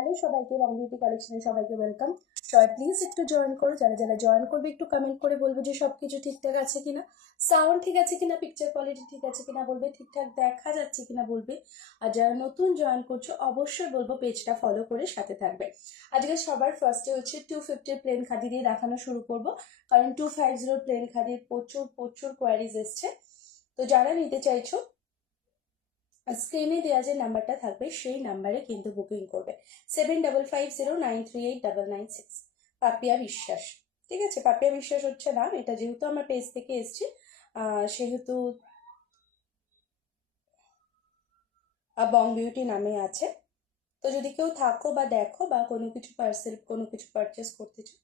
Hello সবাইকে, রং beauty কালেকশনে সবাইকে ওয়েলকাম। সবাই প্লিজ একটু জয়েন করো, যারা যারা জয়েন করবে একটু কমেন্ট করে বলবে যে সবকিছু ঠিকঠাক আছে কিনা, সাউন্ড ঠিক আছে কিনা, পিকচার কোয়ালিটি ঠিক আছে কিনা বলবে, ঠিকঠাক দেখা যাচ্ছে কিনা বলবে। আর যারা নতুন জয়েন করছো অবশ্যই বলবো পেজটা ফলো করে সাথে থাকবে। আজকে সবার ফার্স্টে হচ্ছে 250 প্লেন খাদি দিয়ে দেখানো শুরু করব, কারণ 250 প্লেন খাদির প্রচুর প্রচুর কোয়ারিজ এসছে। তো যারা নিতে চাইছো স্ক্রিনে দেওয়া যে নাম্বারটা থাকবে সেই নাম্বারে কিন্তু বুকিং করবে 7550938996। পাপিয়া বিশ্বাস, ঠিক আছে? পাপিয়া বিশ্বাস হচ্ছে নাম, এটা যেহেতু আমার পেজ থেকে এসছে সেহেতু বং বিউটি নামে আছে। তো যদি কেউ থাকো বা দেখো বা কোনো কিছু পার্সেল কোনো কিছু পারচেস করতে চাও,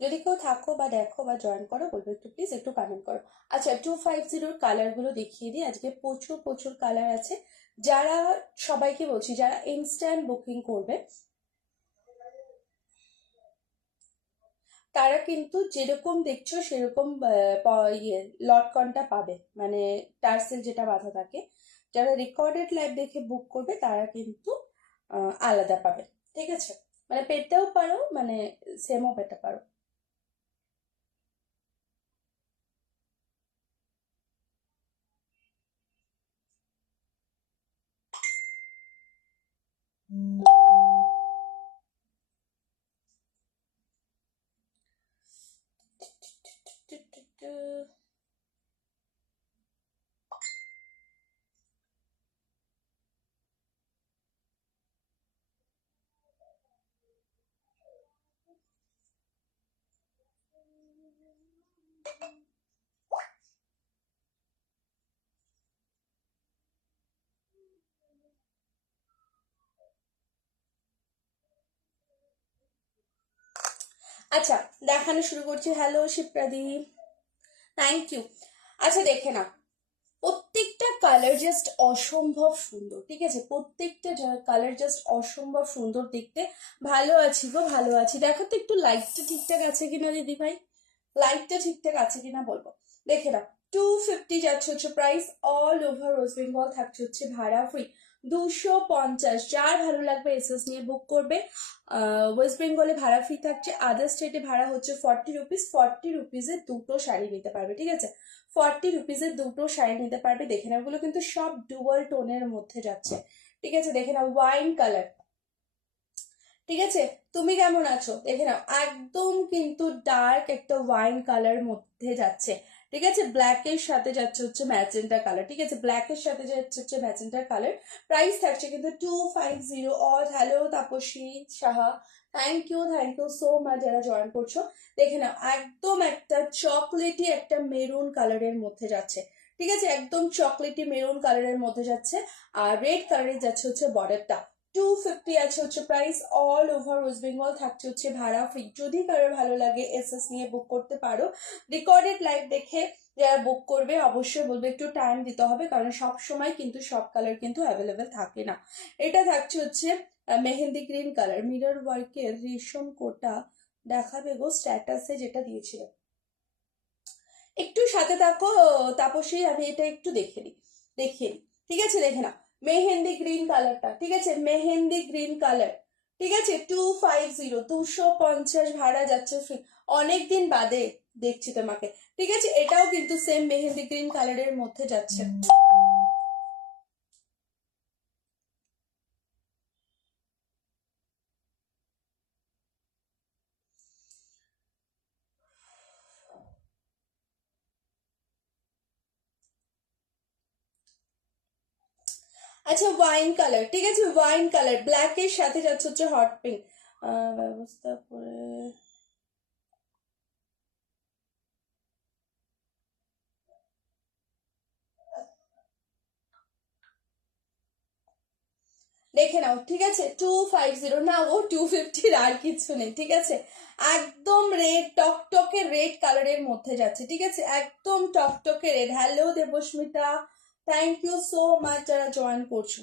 যদি কেউ থাকো বা দেখো বা জয়েন করো বলবো একটু প্লিজ একটু কমেন্ট করো। আচ্ছা, 250 কালারগুলো দেখিয়ে দিই। আজকে প্রচুর প্রচুর কালার আছে। যারা সবাইকে বলছি, যারা ইনস্ট্যান্ট বুকিং করবে তারা কিন্তু যেরকম দেখছো সেরকম লটকনটা পাবে, মানে টার্সেল যেটা বাঁধা থাকে। যারা রেকর্ডেড লাইভ দেখে বুক করবে তারা কিন্তু আলাদা পাবে, ঠিক আছে? মানে পেতেও পারো, মানে সেমও পেতে পারো। আচ্ছা, দেখানো শুরু করছি। হ্যালো শিপ্রাদি, থ্যাংক ইউ। আচ্ছা দেখে না, প্রত্যেকটা কালার জাস্ট অসম্ভব সুন্দর, ঠিক আছে? প্রত্যেকটা কালার জাস্ট অসম্ভব সুন্দর দেখতে। ভালো আছি গো, ভালো আছি। দেখো তো একটু লাইটটা ঠিকঠাক আছে কিনা দিদি ভাই, লাইটটা ঠিকঠাক আছে কিনা বলবো। দেখে না, 250 যাচ্ছে হচ্ছে price. All over West Bengal থাকছে হচ্ছে ভাড়া ফ্রি 250। যার ভালো লাগবে এসএস নিয়ে বুক করবে। ওয়েস্ট বেঙ্গলে ভাড়া ফ্রি থাকছে, আদার স্টেটে ভাড়া হচ্ছে 40 রুপিস। 40 রুপিসে দুটো শাড়ি নিতে পারবে, ঠিক আছে? 40 রুপিসে দুটো শাড়ি নিতে পারবে। দেখে না, ওগুলো কিন্তু সব ডুয়াল টোনের মধ্যে যাচ্ছে, ঠিক আছে? দেখে না, ওয়াইন কালার, ঠিক আছে? তুমি কেমন আছো দেখে নাও, একদম কিন্তু ডার্ক একটা ওয়াইন কালার মধ্যে যাচ্ছে, ঠিক আছে? ব্ল্যাক এর সাথে যাচ্ছে হচ্ছে ম্যাজেন্টা কালার, ঠিক আছে? ব্ল্যাক এর সাথে যাচ্ছে হচ্ছে ম্যাজেন্টা কালার। প্রাইস থাকছে কিন্তু 250। All hello Tapasi Saha, thank you so much যারা জয়েন করছো। দেখে নাও, একদম একটা চকলেটি একটা মেরুন কালারের মধ্যে যাচ্ছে, ঠিক আছে? একদম চকলেটি মেরুন কালারের মধ্যে যাচ্ছে। আর রেড কালারের যাচ্ছে হচ্ছে বর্ডারটা। 250 আছে হচ্ছে price. All over West Bengal থাকছে হচ্ছে ভাড়া ফ্রি। যদি কারোর ভালো লাগে এসএস নিয়ে বুক করতে পারো। রেকর্ডেড লাইভ দেখে যারা বুক করবে অবশ্যই বলবে একটু টাইম দিতে হবে, কারণ সব সময় কিন্তু সব কালার কিন্তু অ্যাভেলেবেল থাকে না। এটা থাকছে হচ্ছে মেহেন্দি গ্রিন কালার, মিরর ওয়ার্কের রেশম কোটা দেখাবে গো স্ট্যাটাসে যেটা দিয়েছিল। একটু সাথে থাকো তাপসী, আমি এটা একটু দেখিয়ে দিই, ঠিক আছে? দেখে না, মেহেন্দি গ্রিন কালারটা, ঠিক আছে? মেহেন্দি গ্রিন কালার, ঠিক আছে? 250, 250 ভাড়া যাচ্ছে ফ্রি। অনেকদিন বাদে দেখছি তোমাকে, ঠিক আছে? এটাও কিন্তু সেম মেহেন্দি গ্রিন কালারের মধ্যে যাচ্ছে। আচ্ছা, ওয়াইন কালার, ঠিক আছে? ওয়াইন কালার ব্ল্যাক এর সাথে যাচ্ছে হচ্ছে হট পিঙ্ক। ব্যবস্থা করে দেখে নাও, ঠিক আছে? 250 না, ও 250 আর কিছু নেই, ঠিক আছে? একদম রেড, টকটকে রেড কালারের মধ্যে যাচ্ছে, ঠিক আছে? একদম টকটকে red. Hello Debasmita, thank you so much যারা জয়েন করছো।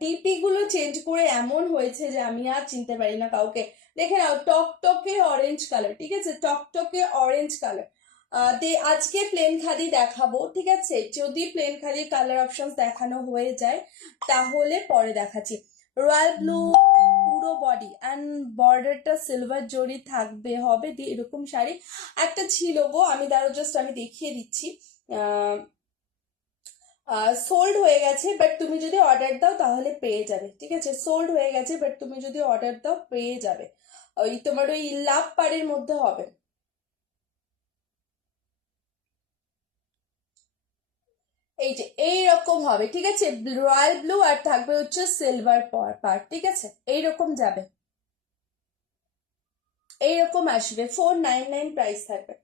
ডিপি গুলো চেঞ্জ করে এমন হয়েছে যে আমি আর চিনতে পারি না কাউকে। দেখে নাও, টকটকে অরেঞ্জ কালার, ঠিক আছে, টকটকে অরেঞ্জ কালার। আজকে প্লেন খাদি দেখাবো, ঠিক আছে, যদি প্লেন খাদি কালার অপশন দেখানো হয়ে যায় তাহলে পরে দেখাচ্ছি। রয়্যাল ব্লু পুরো বডি অ্যান্ড বর্ডারটা সিলভার জরি থাকবে, হবে দিয়ে এরকম শাড়ি একটা ছিল গো, আমি দাঁড়ো জাস্ট আমি দেখিয়ে দিচ্ছি। সোল্ড হয়ে গেছে, বাট তুমি যদি অর্ডার দাও তাহলে পেয়ে যাবে, ঠিক আছে, সোল্ড হয়ে গেছে বাট তুমি যদি অর্ডার দাও পেয়ে যাবে। ওই তোমার ওই লাভ পাড়ের মধ্যে হবে। এই যে এইরকম হবে, ঠিক আছে, রয়্যাল ব্লু আর থাকবে হচ্ছে সিলভার পার্ট, ঠিক আছে, এইরকম যাবে, এইরকম আসবে, 499 প্রাইস থাকবে,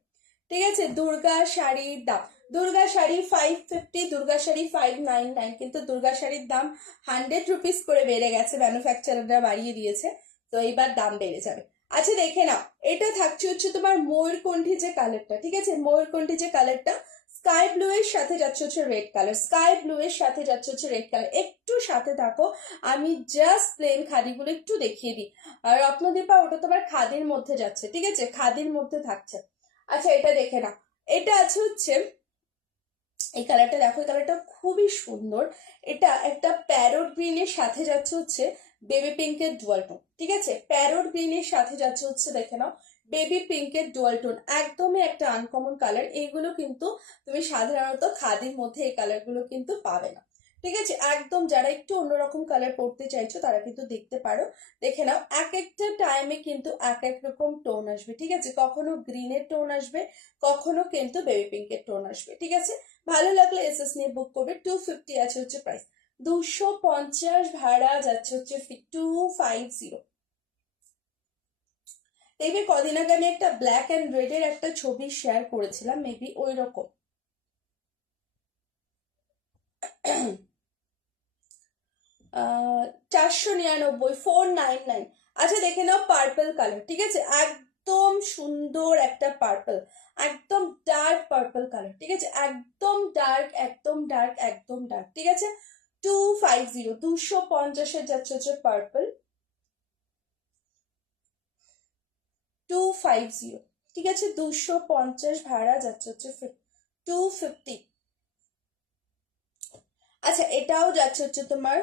ঠিক আছে। দুর্গা শাড়ির দাম, দুর্গা শাড়ি 550, দুর্গা শাড়ি 599, কিন্তু দুর্গা শাড়ির দাম 100 রুপিস করে বেড়ে গেছে, ম্যানুফ্যাকচারাররা বাড়িয়ে দিয়েছে, তো এইবার দাম বেড়ে যাবে। আচ্ছা দেখে নাও, এটা থাকছে হচ্ছে তোমার ময়ূরকণ্ঠী যে কালারটা, ঠিক আছে, ময়ূরকণ্ঠী যে কালারটা, স্কাই ব্লু এর সাথে যাচ্ছে হচ্ছে রেড কালার, স্কাই ব্লু এর সাথে যাচ্ছে হচ্ছে রেড কালার, একটু সাথে থাকো, আমি জাস্ট প্লেন খাদিগুলো একটু দেখিয়ে দিই। আর রত্নদীপা ওটা তোমার খাদির মধ্যে যাচ্ছে, ঠিক আছে, খাদির মধ্যে থাকছে। আচ্ছা এটা দেখে না, এটা আছে হচ্ছে এই কালারটা, দেখো এই কালারটা খুবই সুন্দর, এটা একটা প্যারোট গ্রিনের সাথে যাচ্ছে হচ্ছে বেবি পিঙ্কের ডুয়াল টোন, ঠিক আছে, প্যারোট গ্রিনের সাথে যাচ্ছে হচ্ছে দেখে নাও বেবি পিঙ্কের ডুয়াল টোন, একদমই একটা আনকমন কালার, এইগুলো কিন্তু তুমি সাধারণত খাদির মধ্যে এই কালারগুলো কিন্তু পাবে না, ঠিক আছে, একদম যারা একটু অন্যরকম কালার পড়তে চাইছো তারা কিন্তু দেখতে পারো, দেখে নাও এক একটা টাইমে কিন্তু এক এক রকম টোন আসবে, ঠিক আছে, কখনো গ্রিনের টোন আসবে, কখনো কিন্তু বেবি পিঙ্কের টোন আসবে, ঠিক আছে। ভালো লাগলে এসএস নিয়ে বুক করবে, 250 আছে হচ্ছে প্রাইস, 250 ভাড়া যাচ্ছে হচ্ছে 250। দেখবে কদিন আগে আমি একটা ব্ল্যাক অ্যান্ড রেড এর একটা ছবি শেয়ার করেছিলাম, মেবি ওই রকম। 499, 499। আচ্ছা দেখে নাও পার্পল কালার, ঠিক আছে, একদম সুন্দর একটা পার্পল, একদম ডার্ক পার্পল কালার, ঠিক আছে, একদম ডার্ক, একদম ডার্ক, একদম ডার্ক, ঠিক আছে, 250, 250-এর যাচ্ছে হচ্ছে পার্পল, 250, ঠিক আছে, 250 ভাড়া যাচ্ছে হচ্ছে 250। আচ্ছা এটাও যাচ্ছে হচ্ছে তোমার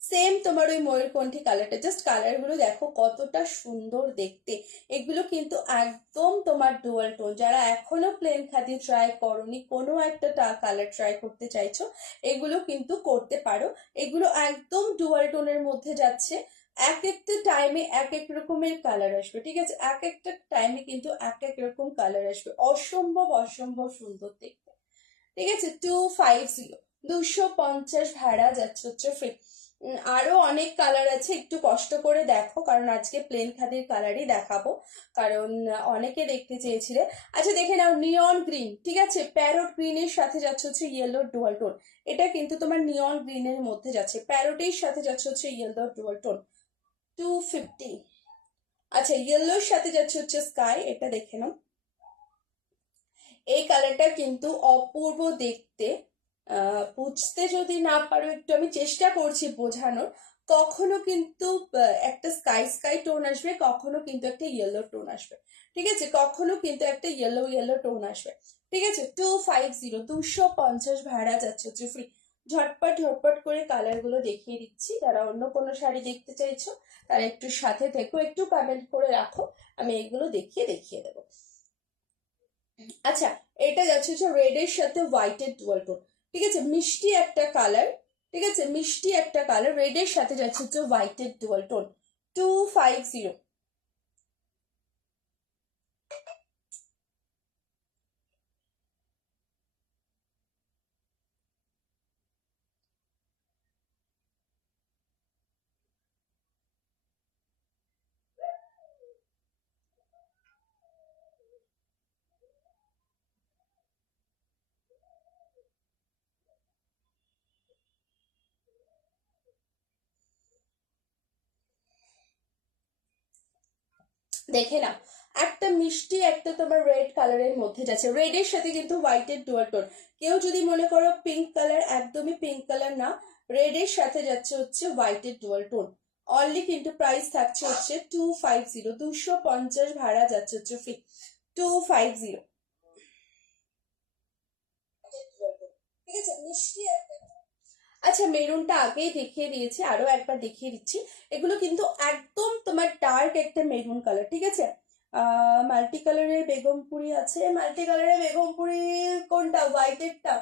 সেম, তোমার ওই ময়ূরকণ্ঠী কালারটা, জাস্ট কালার গুলো দেখো কতটা সুন্দর দেখতে, এগুলো কিন্তু একদম তোমার ডুয়াল টোন, যারা এখনো প্লেন খাদি ট্রাই করনি, কোনো একটা কালার ট্রাই করতে চাইছো, এগুলো কিন্তু করতে পারো, এগুলো একদম ডুয়াল টোনের মধ্যে যাচ্ছে, এক একটা টাইমে এক এক রকমের কালার আসবে, ঠিক আছে, এক একটা টাইমে কিন্তু এক এক রকম কালার আসবে, অসম্ভব অসম্ভব সুন্দর দেখতে, ঠিক আছে, 250, 250 ভাড়া যাচ্ছে হচ্ছে ফ্রি। আরো অনেক কালার আছে, একটু কষ্ট করে দেখো, কারণ আজকে প্লেন খাদির কালারই দেখাবো, কারণ অনেকে দেখতে চেয়েছিলে। আচ্ছা দেখে নাও নিয়ন গ্রিন, ঠিক আছে, প্যারোট গ্রিনের সাথে যাচ্ছে হচ্ছে ইয়েলো ডুয়াল টোন, এটা কিন্তু তোমার নিয়ন গ্রিনের মধ্যে যাচ্ছে, প্যারোটের সাথে যাচ্ছে হচ্ছে ইয়েলো ডুয়াল টোন, 250। আচ্ছা ইয়েলোর সাথে যাচ্ছে হচ্ছে স্কাই, এটা দেখে নাও, এই কালারটা কিন্তু অপূর্ব দেখতে, বুঝতে যদি না পারো, একটু আমি চেষ্টা করছি বোঝানোর, কখনো কিন্তু একটা স্কাই স্কাই টোন আসবে, কখনো কিন্তু একটা ইয়েলো টোন আসবে, ঠিক আছে, কখনো কিন্তু একটা ইয়েলো ইয়েলো টোন আসবে, ঠিক আছে, 250, 250 ভাড়া যাচ্ছে হচ্ছে ফ্রি। ঝটপট ঝটপট করে কালার গুলো দেখিয়ে দিচ্ছি, যারা অন্য কোনো শাড়ি দেখতে চাইছো তারা একটু সাথে থেকো, একটু কমেন্ট করে রাখো, আমি এগুলো দেখিয়ে দেখিয়ে দেবো। আচ্ছা এটা যাচ্ছে হচ্ছে রেড এর সাথে হোয়াইটের ডুয়াল টোন, ঠিক আছে, মিষ্টি একটা কালার, ঠিক আছে, মিষ্টি একটা কালার, রেড এর সাথে যাচ্ছে হচ্ছে হোয়াইটের ডুয়াল টোন, 250। দেখে না একটা মিষ্টি একটা তোমার রেড কালারের মধ্যে যাচ্ছে, রেডের সাথে কিন্তু হোয়াইটের ডুয়াল টোন। কেউ যদি মনে করো পিঙ্ক কালার, একদমই পিঙ্ক কালার না, রেডের সাথে যাচ্ছে হচ্ছে হোয়াইটের ডুয়াল টোন। অনলি কিন্তু প্রাইস থাকছে হচ্ছে 250, 250 ভাড়া যাচ্ছে হচ্ছে ফ্রি, 250। ঠিক আছে, মিষ্টি একটা। আচ্ছা, মেরুনটা আগেই দেখিয়ে দিয়েছি, আরো একবার দেখিয়ে দিচ্ছি। এগুলো কিন্তু একদম তোমার ডার্ক একটা মেরুন কালার, ঠিক আছে। মাল্টি কালারের বেগমপুরি আছে, মাল্টি কালারের বেগমপুরি কোনটা, হোয়াইটেরটা?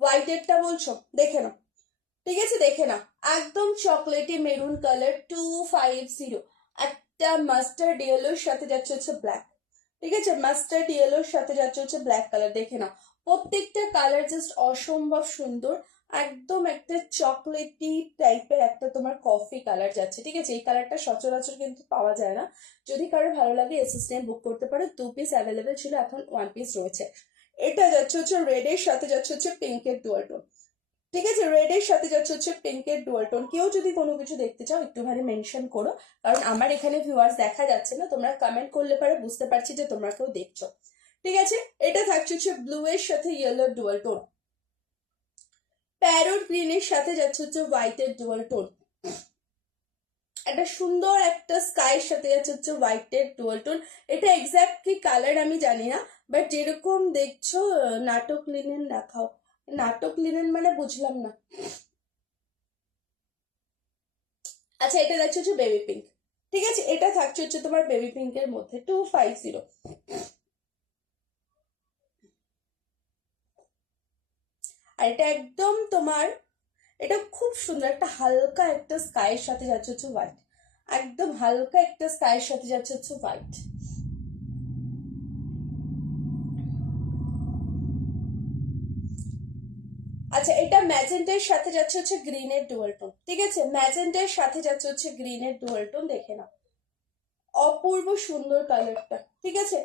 হোয়াইটেরটা বলছো, দেখে নাও, ঠিক আছে দেখে নাও। একদম চকলেটি মেরুন কালার, 250। একটা মাস্টার্ড ইয়েলোর সাথে যাচ্ছে হচ্ছে ব্ল্যাক, ঠিক আছে, মাস্টার্ড ইয়েলোর সাথে যাচ্ছে হচ্ছে ব্ল্যাক কালার, দেখে নাও। প্রত্যেকটা কালার জাস্ট অসম্ভব সুন্দর। একদম একটা চকলেটি টাইপের একটা তোমার কফি কালার যাচ্ছে, ঠিক আছে। এই কালারটা সচরাচর কিন্তু পাওয়া যায় না। যদি কারো ভালো লাগে এসএসএম বুক করতে পারো, 2 পিস অ্যাভেলেবেল ছিল, এখন 1 পিস রয়েছে। এটা যাচ্ছে হচ্ছে রেডের সাথে যাচ্ছে হচ্ছে পিঙ্কের ডুয়াল টোন, ঠিক আছে, রেডের সাথে যাচ্ছে হচ্ছে পিঙ্কের ডুয়াল টোন। কেউ যদি কোনো কিছু দেখতে চাও একটুখানি মেনশন করো, কারণ আমার এখানে ভিউয়ার্স দেখা যাচ্ছে না, তোমরা কমেন্ট করলে পারে বুঝতে পারছি যে তোমরা কেউ দেখছো, ঠিক আছে। এটা থাকছে হচ্ছে ব্লু এর সাথে ইয়েলো ডুয়াল টোন, প্যারোট গ্রিনের সাথে যাচ্ছে হচ্ছে হোয়াইটের ডুয়াল টোন, একটা সুন্দর একটা স্কাইয়ের সাথে যাচ্ছে হচ্ছে হোয়াইটের ডুয়াল টোন। এটা এক্স্যাক্ট কি কালার আমি জানি না, বাট যেরকম দেখছো নাটক লিনেন দেখাও, নাটক লিনেন মানে বুঝলাম না। আচ্ছা, এটা দেখছো হচ্ছে বেবি পিঙ্ক, ঠিক আছে, এটা থাকছে হচ্ছে তোমার বেবি পিঙ্কের মধ্যে, 250। আর এটা একদম তোমার, এটা খুব সুন্দর একটা হালকা একটা স্কাইয়ের সাথে যাচ্ছে হচ্ছে হোয়াইট, একদম হালকা একটা স্কাইয়ের সাথে যাচ্ছে হচ্ছে হোয়াইট। আচ্ছা, এটা ম্যাজেন্টার সাথে যাচ্ছে হচ্ছে গ্রিনের ডুয়াল টোন, ঠিক আছে, ম্যাজেন্টার সাথে যাচ্ছে হচ্ছে গ্রিনের ডুয়াল টোন, দেখে নাও, অপূর্ব সুন্দর কালারটা, ঠিক আছে।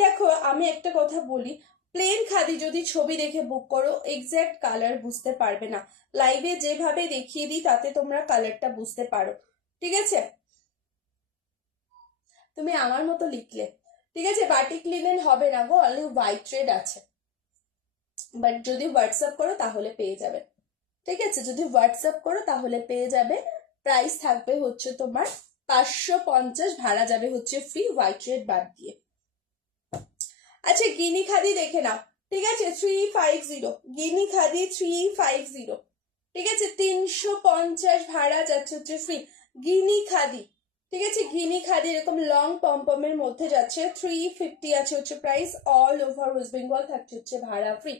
দেখো আমি একটা কথা বলি, প্লেন খাদি যদি ছবি দেখে বুক করো এক্স্যাক্ট কালার বুঝতে পারবে না, লাইভে যেভাবে দেখিয়ে দিই তাতে তোমরা কালারটা বুঝতে পারো, ঠিক আছে। তুমি আমার মতো লিখলে, ঠিক আছে, বাটিক লিনেন হবে না গো, অনলি হোয়াইট রেড আছে, বাট যদি হোয়াটসঅ্যাপ করো তাহলে পেয়ে যাবে, ঠিক আছে, যদি হোয়াটসঅ্যাপ করো তাহলে পেয়ে যাবে। প্রাইস থাকবে হচ্ছে তোমার 550, ভাড়া যাবে হচ্ছে ফ্রি, হোয়াইট রেড বাদ দিয়ে। আচ্ছা, গিনি খাদি দেখে নাও, ঠিক আছে, 350, গিনি খাদি 350, ঠিক আছে, 350 ভাড়া যাচ্ছে হচ্ছে ফ্রি, গিনি খাদি, ঠিক আছে, গিনি খাদি এরকম লং পমপমের মধ্যে যাচ্ছে, 350 আছে হচ্ছে price, all over West Bengal থাকছে হচ্ছে ভাড়া ফ্রি,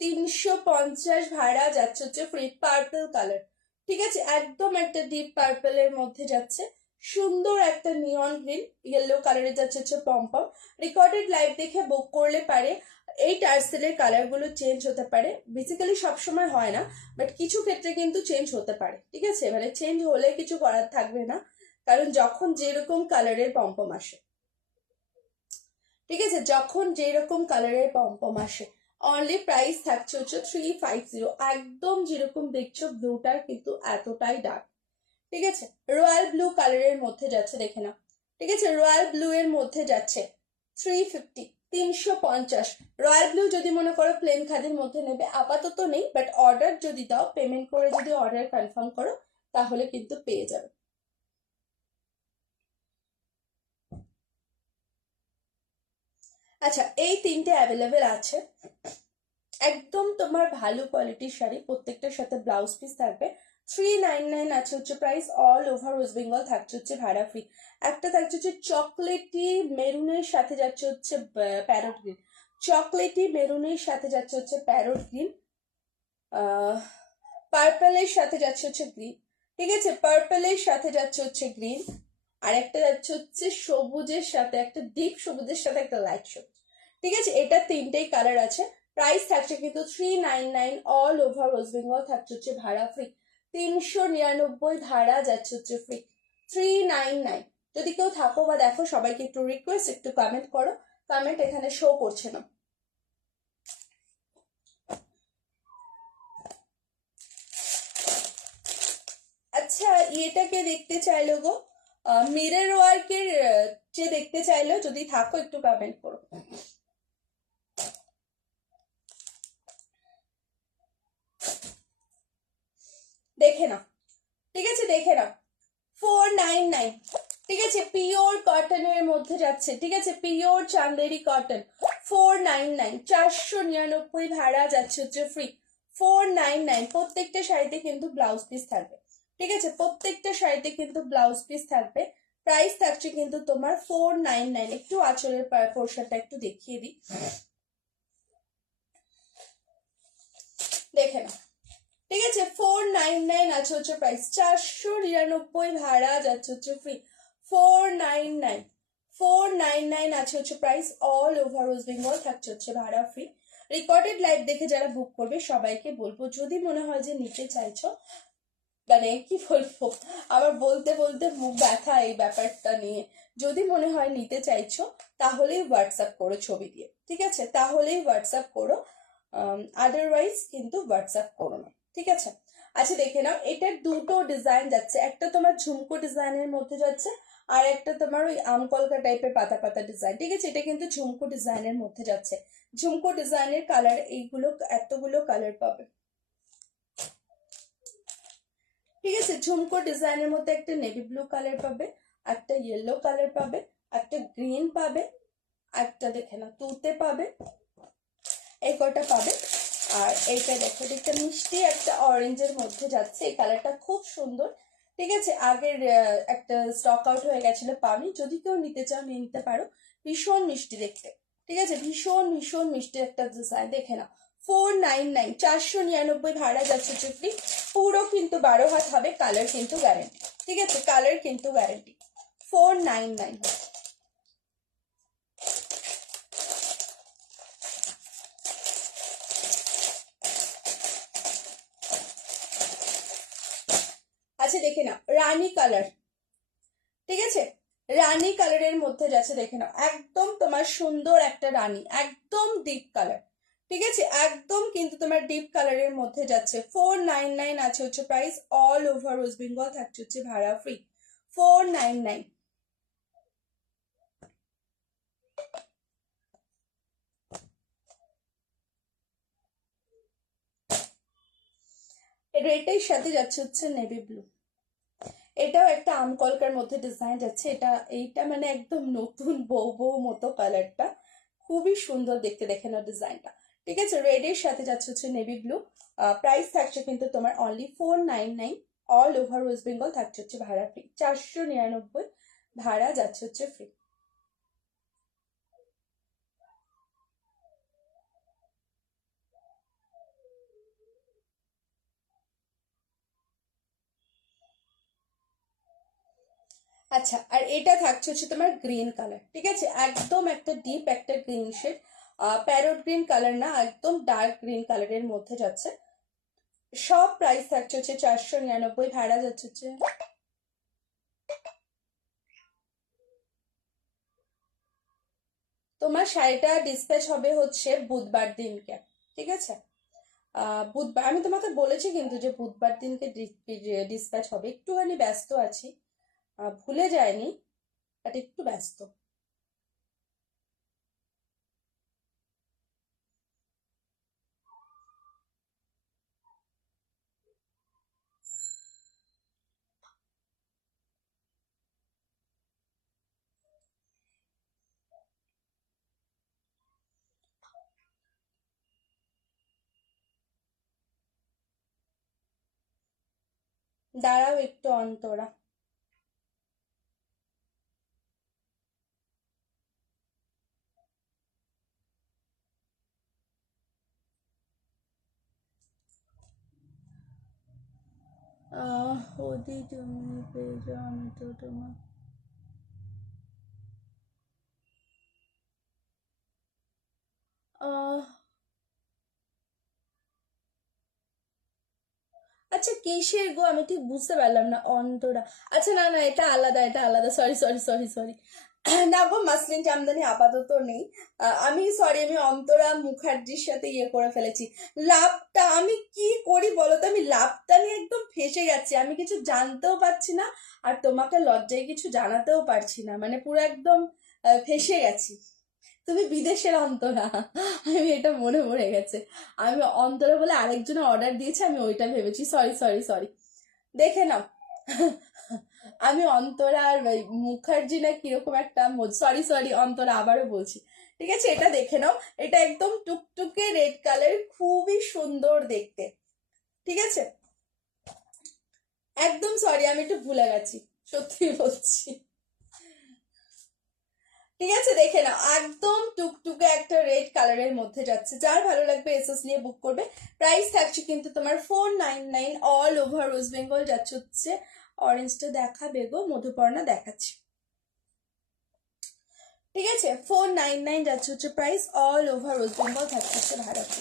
350 ভাড়া যাচ্ছে হচ্ছে ফ্রি, পার্পল কালার, ঠিক আছে, একদম একটা ডিপ পার্পলের মধ্যে যাচ্ছে, সুন্দর একটা নিয়ন গ্রিন ইয়েলো কালারে যাচ্ছে হচ্ছে পম্পম। রেকর্ডেড লাইভ দেখে বুক করলে পারে। এই টার্সেলের কালার গুলো চেঞ্জ হতে পারে, বেসিক্যালি সবসময় হয় না, বাট কিছু ক্ষেত্রে কিন্তু চেঞ্জ হতে পারে, ঠিক আছে, মানে চেঞ্জ হলে কিছু করার থাকবে না, কারণ যখন যেরকম কালারের পম্পম আসে, ঠিক আছে, যখন যেরকম কালারের পম্পম আসে। অনলি প্রাইস থাকছে হচ্ছে 350, একদম যেরকম দেখছো ব্লুটার কিন্তু এতটাই ডার্ক, ঠিক আছে, রয়্যাল ব্লু কালারের মধ্যে যাচ্ছে, দেখে না, ঠিক আছে, রয়্যাল ব্লু এর মধ্যে যাচ্ছে 350, 350। রয়্যাল ব্লু যদি মনে করো প্লেন খাদির মধ্যে নেবে, আপাতত নেই, বাট অর্ডার যদি দাও, পেমেন্ট করে যদি অর্ডার কনফার্ম করো তাহলে কিন্তু পেয়ে যাবে। আচ্ছা, এই তিনটে অ্যাভেলেবেল আছে, একদম তোমার ভালো কোয়ালিটির শাড়ি, প্রত্যেকটার সাথে ব্লাউজ পিস থাকবে, 399 আছে হচ্ছে price, all over West Bengal থাকছে হচ্ছে ভাড়া ফ্রি। একটা থাকছে হচ্ছে চকলেটি মেরুনের সাথে যাচ্ছে হচ্ছে প্যারট গ্রিন, চকলেটি মেরুনের সাথে যাচ্ছে হচ্ছে প্যারট গ্রিন, পার্পলের সাথে যাচ্ছে হচ্ছে গ্রিন, ঠিক আছে, পার্পলের সাথে যাচ্ছে হচ্ছে গ্রিন, আর একটা যাচ্ছে হচ্ছে সবুজের সাথে, একটা ডিপ সবুজের সাথে একটা লাইট সবুজ, ঠিক আছে, এটা তিনটেই কালার আছে। প্রাইস থাকছে কিন্তু 399, অল ওভার ওয়েস্ট বেঙ্গল থাকছে হচ্ছে ভাড়া ফ্রি, 399 ভাড়া যাচ্ছে হচ্ছে ফ্রি, 399। যদি কেউ থাকো বা দেখো, সবাইকে একটু রিকোয়েস্ট, একটু কমেন্ট করো, কমেন্ট এখানে শো করছে না। আচ্ছা, এটাকে দেখতে চাইলো গো, মিরর ওয়ার্কের যে দেখতে চাইলেও যদি থাকো একটু কমেন্ট করো। দেখে নাও, ঠিক আছে, দেখে নাও 499, ঠিক আছে, পিওর কটনের মধ্যে যাচ্ছে, ঠিক আছে, পিওর চান্দেরি কটন 499, 499 ভাড়া যাচ্ছে হচ্ছে ফ্রি 499। প্রত্যেকটা শাড়িতে কিন্তু ব্লাউজ পিস থাকবে, ঠিক আছে, প্রত্যেকটা শাড়িতে কিন্তু ব্লাউজ পিস থাকবে। প্রাইস থাকছে কিন্তু তোমার 499। একটু আঁচলের পোর্শনটা একটু দেখিয়ে দিই, দেখে নাও, ঠিক আছে, 499 আছে হচ্ছে প্রাইস, 499 ভাড়া যাচ্ছে হচ্ছে ফ্রি 499, 499 আছে হচ্ছে price. All over West Bengal থাকছে হচ্ছে ভাড়া ফ্রি। রেকর্ডেড লাইভ দেখে যারা বুক করবে সবাইকে বলবো, যদি মনে হয় যে নিতে চাইছো, মানে কি বলবো, আমার বলতে বলতে মুখ ব্যথা এই ব্যাপারটা নিয়ে, যদি মনে হয় নিতে চাইছো তাহলেই হোয়াটসঅ্যাপ করো ছবি দিয়ে, ঠিক আছে, তাহলেই হোয়াটসঅ্যাপ করো, আদারওয়াইজ কিন্তু হোয়াটসঅ্যাপ করো না, ঠিক আছে। আচ্ছা দেখে নাও, এটার দুটো ডিজাইন যাচ্ছে, একটা তোমার ঝুমকো ডিজাইনের মধ্যে যাচ্ছে, আর একটা তোমার ওই আমকলকা টাইপের পাতা পাতা ডিজাইন, ঠিক আছে, এটা কিন্তু ঝুমকো ডিজাইনের মধ্যে যাচ্ছে। ঝুমকো ডিজাইনের কালার এইগুলো, এতগুলো কালার পাবে, ঠিক আছে। ঝুমকো ডিজাইনের মধ্যে একটা নেভি ব্লু কালার পাবে, একটা ইয়েলো কালার পাবে, একটা গ্রিন পাবে, একটা দেখে না তুতে পাবে, এই কটা পাবে। আর এইটা দেখো, একটা মিষ্টি একটা অরেঞ্জের মধ্যে যাচ্ছে, এই কালারটা খুব সুন্দর, ঠিক আছে। আগের একটা স্টক আউট হয়ে গেছিল, পাওনি, যদি কেউ নিতে চাও নিয়ে নিতে পারো। ভীষণ মিষ্টি দেখতে, ঠিক আছে, ভীষণ ভীষণ মিষ্টি একটা ডিজাইন, দেখে নাও 499, 499 ভাড়া যাচ্ছে চুপড়ি, পুরো কিন্তু 12 হাত হবে, কালার কিন্তু গ্যারেন্টি, ঠিক আছে, কালার কিন্তু গ্যারেন্টি 499। আচ্ছা দেখে নাও রানী কালার, ঠিক আছে, রানী কালারের মধ্যে যাচ্ছে, দেখে নাও একদম তোমার সুন্দর একটা রানী, একদম ডিপ কালার, ঠিক আছে, একদম কিন্তু তোমার ডিপ কালারের মধ্যে যাচ্ছে। 499 আছে হচ্ছে price. All over West Bengal থাকছে হচ্ছে ভাড়া ফ্রি 499। রেটের সাথে যাচ্ছে হচ্ছে নেভি ব্লু, এটাও একটা আমকলকার মধ্যে ডিজাইন যাচ্ছে, এটা এইটা মানে একদম নতুন বউ বউ মতো কালারটা, খুবই সুন্দর দেখতে, দেখে নাও ডিজাইনটা, ঠিক আছে। রেডের সাথে যাচ্ছে হচ্ছে নেভি ব্লু, প্রাইস থাকছে কিন্তু তোমার only 499। All over West Bengal থাকছে হচ্ছে ভাড়া ফ্রি, 499 ভাড়া যাচ্ছে হচ্ছে ফ্রি। আচ্ছা, আর এটা থাকছে হচ্ছে তোমার গ্রিন কালার, ঠিক আছে, একদম একটা ডিপ একটা green shade, parrot green colour না, একদম ডার্ক গ্রিন কালারের মধ্যে যাচ্ছে। সব প্রাইস থাকছে হচ্ছে 499, ভাড়া যাচ্ছে হচ্ছে। তোমার শাড়িটা ডিসপ্যাচ হবে হচ্ছে বুধবার দিনকে, ঠিক আছে, বুধবার আমি তোমাকে বলেছি কিন্তু যে বুধবার দিনকে ডিসপ্যাচ হবে, একটুখানি ব্যস্ত আছি, ভুলে যায়নি, বাট একটু ব্যস্ত। দাঁড়াও একটু অন্তরা। ওদি তুমি পেয়ে যাও, আমি তো তোমার আহ আচ্ছা কিসের গো, আমি ঠিক বুঝতে পারলাম না, অন্তরা, আচ্ছা না না এটা আলাদা, এটা আলাদা, সরি সরি সরি সরি, না গো, মাসলিন জামদানি আপাতত নেই। আমি সরি, আমি অন্তরা মুখার্জির সাথে ইয়ে করে ফেলেছি। লাভটা আমি কি করি বলো তো, আমি লাভটা নিয়ে একদম ফেসে গেছি, আমি কিছু জানতেও পারছি না, আর তোমাকে লজ্জায় কিছু জানাতেও পারছি না, মানে পুরো একদম ফেসে গেছি। তুমি বিদেশের অন্তরা, আমি এটা মনে পড়ে গেছে। আমি অন্তরা বলে আরেকজনে অর্ডার দিয়েছে, আমি ওইটা ভেবেছি। সরি সরি সরি, দেখে নাও। আমি অন্তরা আর মুখার্জি না কিরকম একটা, সরি সরি অন্তরা, আবারও বলছি। ঠিক আছে, এটা দেখে নাও। এটা একদম টুকটুকে রেড কালার, খুবই সুন্দর দেখতে। ঠিক আছে, একদম সরি, আমি একটু ভুলে গেছি, সত্যি বলছি। ঠিক আছে, দেখে নাও, একদম টুকটুকে একটা রেড কালারের মধ্যে যাচ্ছে। যার ভালো লাগবে এসএস নিয়ে বুক করবে। প্রাইস থাকছে কিন্তু তোমার 499, অল ওভার ওয়েস্ট বেঙ্গল যাচ্ছে হচ্ছে। অরেঞ্জটা দেখাবে গো, মধুপর্ণা দেখাচ্ছি। ঠিক আছে, 499 যাচ্ছে হচ্ছে price, all over West Bengal থাকছে হচ্ছে ভাড়াতে।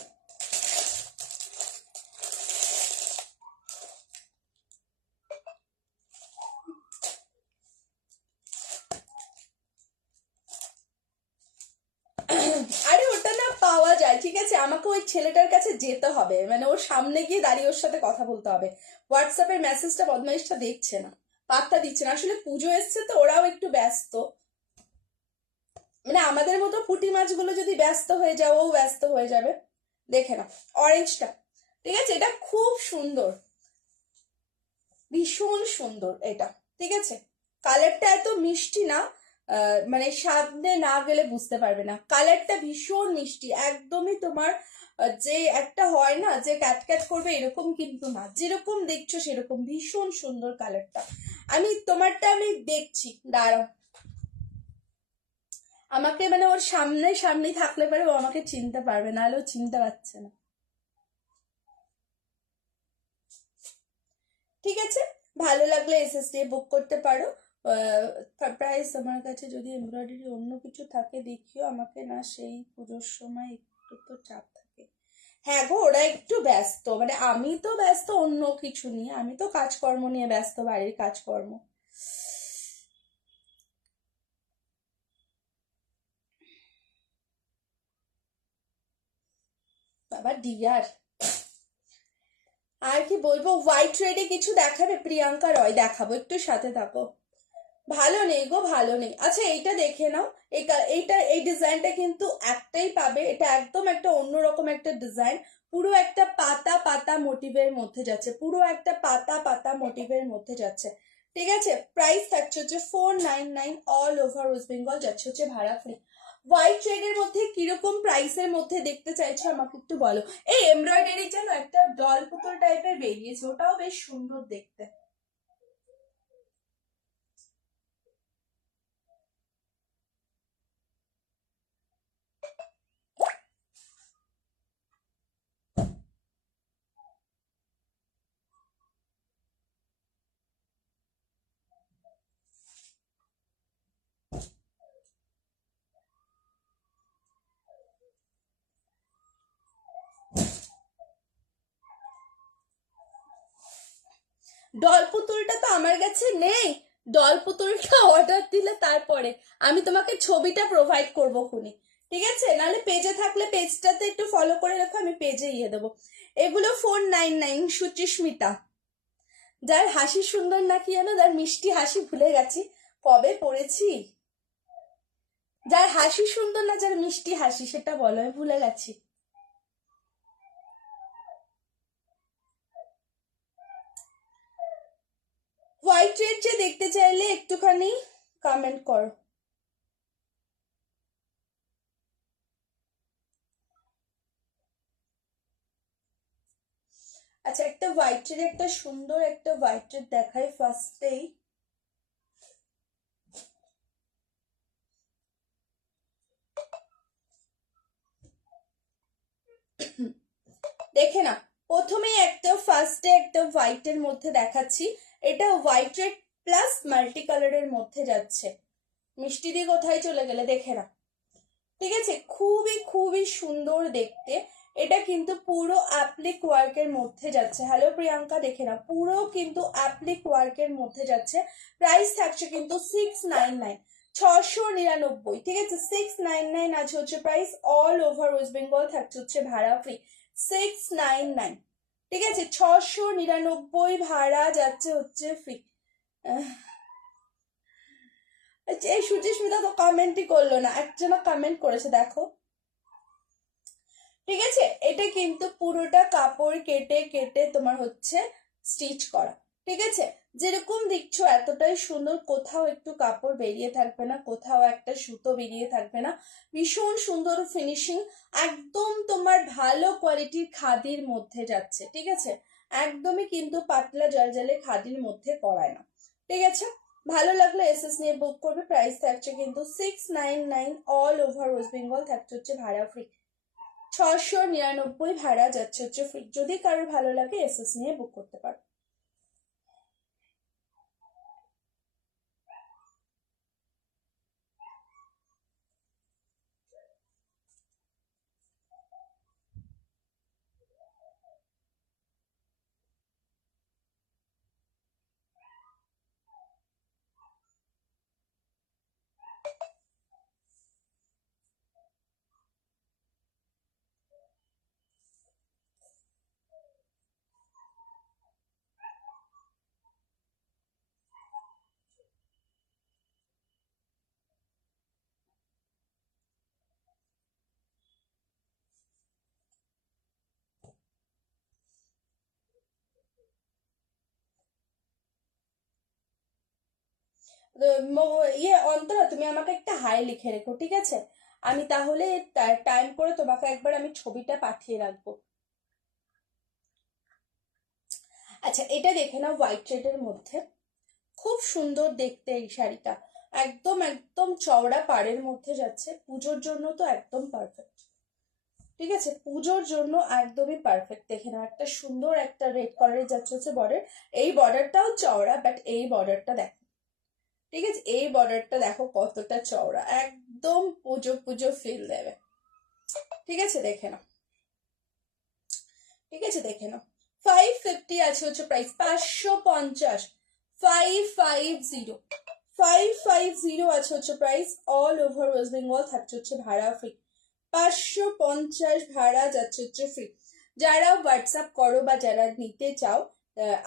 আরে ওটা না পাওয়া যায়, ঠিক আছে, আমাকে ওই ছেলেটার কাছে যেতে হবে, মানে ওর সামনে গিয়ে দাঁড়িয়ে ওর সাথে কথা বলতে হবে। হোয়াটসঅ্যাপের মেসেজটা বদমাইশটা দেখছে না, পাত্তা দিচ্ছে না। আসলে পুজো এসছে তো, ওরাও একটু ব্যস্ত, মানে আমাদের মতো পুঁটি মাছগুলো যদি ব্যস্ত হয়ে যায়, ও ব্যস্ত হয়ে যাবে। দেখে না অরেঞ্জটা, ঠিক আছে, এটা খুব সুন্দর, ভীষণ সুন্দর এটা। ঠিক আছে, কালারটা এত মিষ্টি না, মানে সামনে না গেলে বুঝতে পারবে না, কালারটা ভীষণ মিষ্টি, একদমই তোমার যে একটা হয় না যে ক্যাট ক্যাট করবে এরকম কিন্তু না, যেরকম দেখছো সেরকম, ভীষণ সুন্দর কালারটা। আমি তোমারটা আমি দেখছি, দাঁড়াও। আমাকে মানে ওর সামনে সামনেই থাকলে পারে ও আমাকে চিনতে পারবে, নাহলে ও চিনতে পারছে না। ঠিক আছে, ভালো লাগলে এসএস দিয়ে বুক করতে পারো। প্রাইস আমার কাছে যদি এমব্রয়ডারি অন্য কিছু থাকে দেখিও আমাকে, না সেই পুজোর সময় একটু তো চাপ থাকে। হ্যাঁ গো, ওরা একটু ব্যস্ত, মানে আমি তো ব্যস্ত অন্য কিছু নিয়ে, আমি তো কাজকর্ম নিয়ে ব্যস্ত, বাড়ির কাজকর্ম। বাবা ডিয়ার, আর কি বলবো, হোয়াইট রেডে কিছু দেখাবে প্রিয়াঙ্কা রয়? দেখাবো, একটু সাথে থাকো। ভালো নেই গো, ভালো নেই। আচ্ছা এইটা দেখে নাও, এইটা এই ডিজাইনটা কিন্তু একটাই পাবে, এটা একদম একটা অন্যরকম একটা ডিজাইন, পুরো একটা পাতা পাতা মোটিভের মধ্যে যাচ্ছে, পুরো একটা পাতা পাতা মোটিভের মধ্যে যাচ্ছে। ঠিক আছে, প্রাইস থাকছে হচ্ছে 499, অল ওভার ওয়েস্ট বেঙ্গল যাচ্ছে হচ্ছে ভাড়া ফ্রি। হোয়াইট শেডের মধ্যে কিরকম প্রাইসের মধ্যে দেখতে চাইছো আমাকে একটু বলো। এই এমব্রয়ডারি যেন একটা ডল পুতুল টাইপের বেরিয়েছে, ওটাও বেশ সুন্দর দেখতে। ডল পুতুলটা তো আমার কাছে নেই, ডল পুতুলটা অর্ডার দিলে তারপরে আমি তোমাকে ছবিটা প্রোভাইড করবো খুনি। ঠিক আছে, নাহলে পেজে থাকলে পেজটাতে একটু ফলো করে রাখো, আমি পেজে ইয়ে দেবো। এগুলো 499, সুচিস্মিতা। যার হাসি সুন্দর নাকি জানো, যার মিষ্টি হাসি, ভুলে গেছি কবে পড়েছি। যার হাসি সুন্দর না, যার মিষ্টি হাসি, সেটা বলো, আমি ভুলে গেছি। হোয়াইট রেড যে দেখতে চাইলে একটুখানি কমেন্ট করো। আচ্ছা, একটা হোয়াইটের একটা সুন্দর একটা হোয়াইটের দেখাই ফার্স্টেই। দেখে না, প্রথমেই একটা ফার্স্টে একটা হোয়াইটের মধ্যে দেখাচ্ছি, এটা হোয়াইট রেড প্লাস মাল্টি কালারের মধ্যে যাচ্ছে। মিষ্টি দিয়ে কোথায় চলে গেলে, দেখে না। ঠিক আছে, খুবই খুবই সুন্দর দেখতে। এটা কিন্তু পুরো অ্যাপ্লিক ওয়ার্কের মধ্যে যাচ্ছে। হ্যালো প্রিয়াঙ্কা, দেখে না, পুরো কিন্তু অ্যাপ্লিক ওয়ার্কের মধ্যে যাচ্ছে। প্রাইস থাকছে কিন্তু 699। 699, ঠিক আছে 699 আছে হচ্ছে price, all over West Bengal থাকছে হচ্ছে ভাড়া ফ্রি 699, ঠিক আছে 699 ভাড়া যাচ্ছে হচ্ছে ফ্রি। এই সুচিস্মিতা তো কমেন্টই করলো না, একজন কমেন্ট করেছে দেখো, ঠিক আছে এটা কিন্তু পুরোটা কাপড় কেটে কেটে তোমার হচ্ছে স্টিচ করা, ঠিক আছে যেরকম দেখছো এতটাই সুন্দর, কোথাও একটু কাপড় বেরিয়ে থাকবে না, কোথাও একটা সুতো বেরিয়ে থাকবে না, ভীষণ সুন্দর ফিনিশিং, একদম তোমার ভালো কোয়ালিটির খাদির মধ্যে যাচ্ছে, ঠিক আছে একদমই কিন্তু পাতলা জলজলে খাদির মধ্যে করায় না, ঠিক আছে ভালো লাগলে এসএস নিয়ে বুক করবে, প্রাইস থাকছে কিন্তু 699, অল ওভার ওয়েস্ট বেঙ্গল থাকছে হচ্ছে ভাড়া ফ্রি 699 ভাড়া যাচ্ছে হচ্ছে ফ্রি, যদি কারোর ভালো লাগে এসএস নিয়ে বুক করতে পারো। ইয়ে অন্তরা, তুমি আমাকে একটা হাই লিখে রেখো, ঠিক আছে আমি তাহলে টাইম করে তোমাকে একবার আমি ছবিটা পাঠিয়ে রাখবো। আচ্ছা এটা দেখে নাও, হোয়াইট রেডের মধ্যে খুব সুন্দর দেখতে এই শাড়িটা, একদম একদম চওড়া পাড়ের মধ্যে যাচ্ছে, পুজোর জন্য তো একদম পারফেক্ট, ঠিক আছে পুজোর জন্য একদমই পারফেক্ট, দেখে নাও একটা সুন্দর একটা রেড কালারের যাচ্ছে হচ্ছে বর্ডার, এই বর্ডারটাও চওড়া, বাট এই বর্ডারটা দেখো, ঠিক আছে এই বর্ডারটা দেখো কতটা চওড়া, একদম পুজো পুজো ফিল দেবে, ঠিক আছে দেখে নাও, ঠিক আছে দেখে নাও 550 আছে হচ্ছে প্রাইস, 550, 550, 550 আছে হচ্ছে price, all over West Bengal থাকছে হচ্ছে ভাড়া ফ্রি 550 ভাড়া যাচ্ছে হচ্ছে ফ্রি, যারা হোয়াটসঅ্যাপ করো বা যারা নিতে চাও,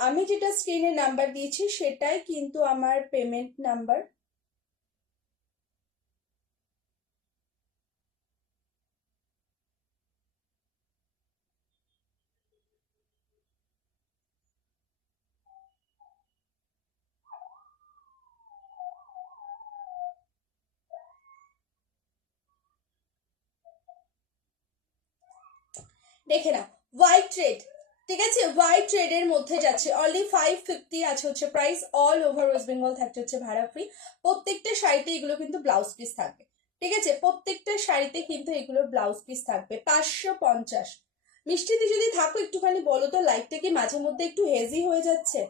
আমি যেটা স্ক্রিনে নাম্বার দিয়েছি সেটাই কিন্তু আমার পেমেন্ট নাম্বার। দেখে না হোয়াইট রেড, ঠিক আছে হোয়াইট রেড এর মধ্যে যাচ্ছে, অনলি 550 আছে হচ্ছে price, all over West Bengal থাকছে হচ্ছে ভাড়া ফ্রি, প্রত্যেকটা শাড়িতে এগুলো কিন্তু ব্লাউজ পিস থাকবে, ঠিক আছে প্রত্যেকটা শাড়িতে কিন্তু এগুলো ব্লাউজ পিস থাকবে 550। মিষ্টিদি যদি থাকো একটুখানি বলো তো, লাইটটা কি মাঝে মধ্যে একটু হেজি হয়ে যাচ্ছে?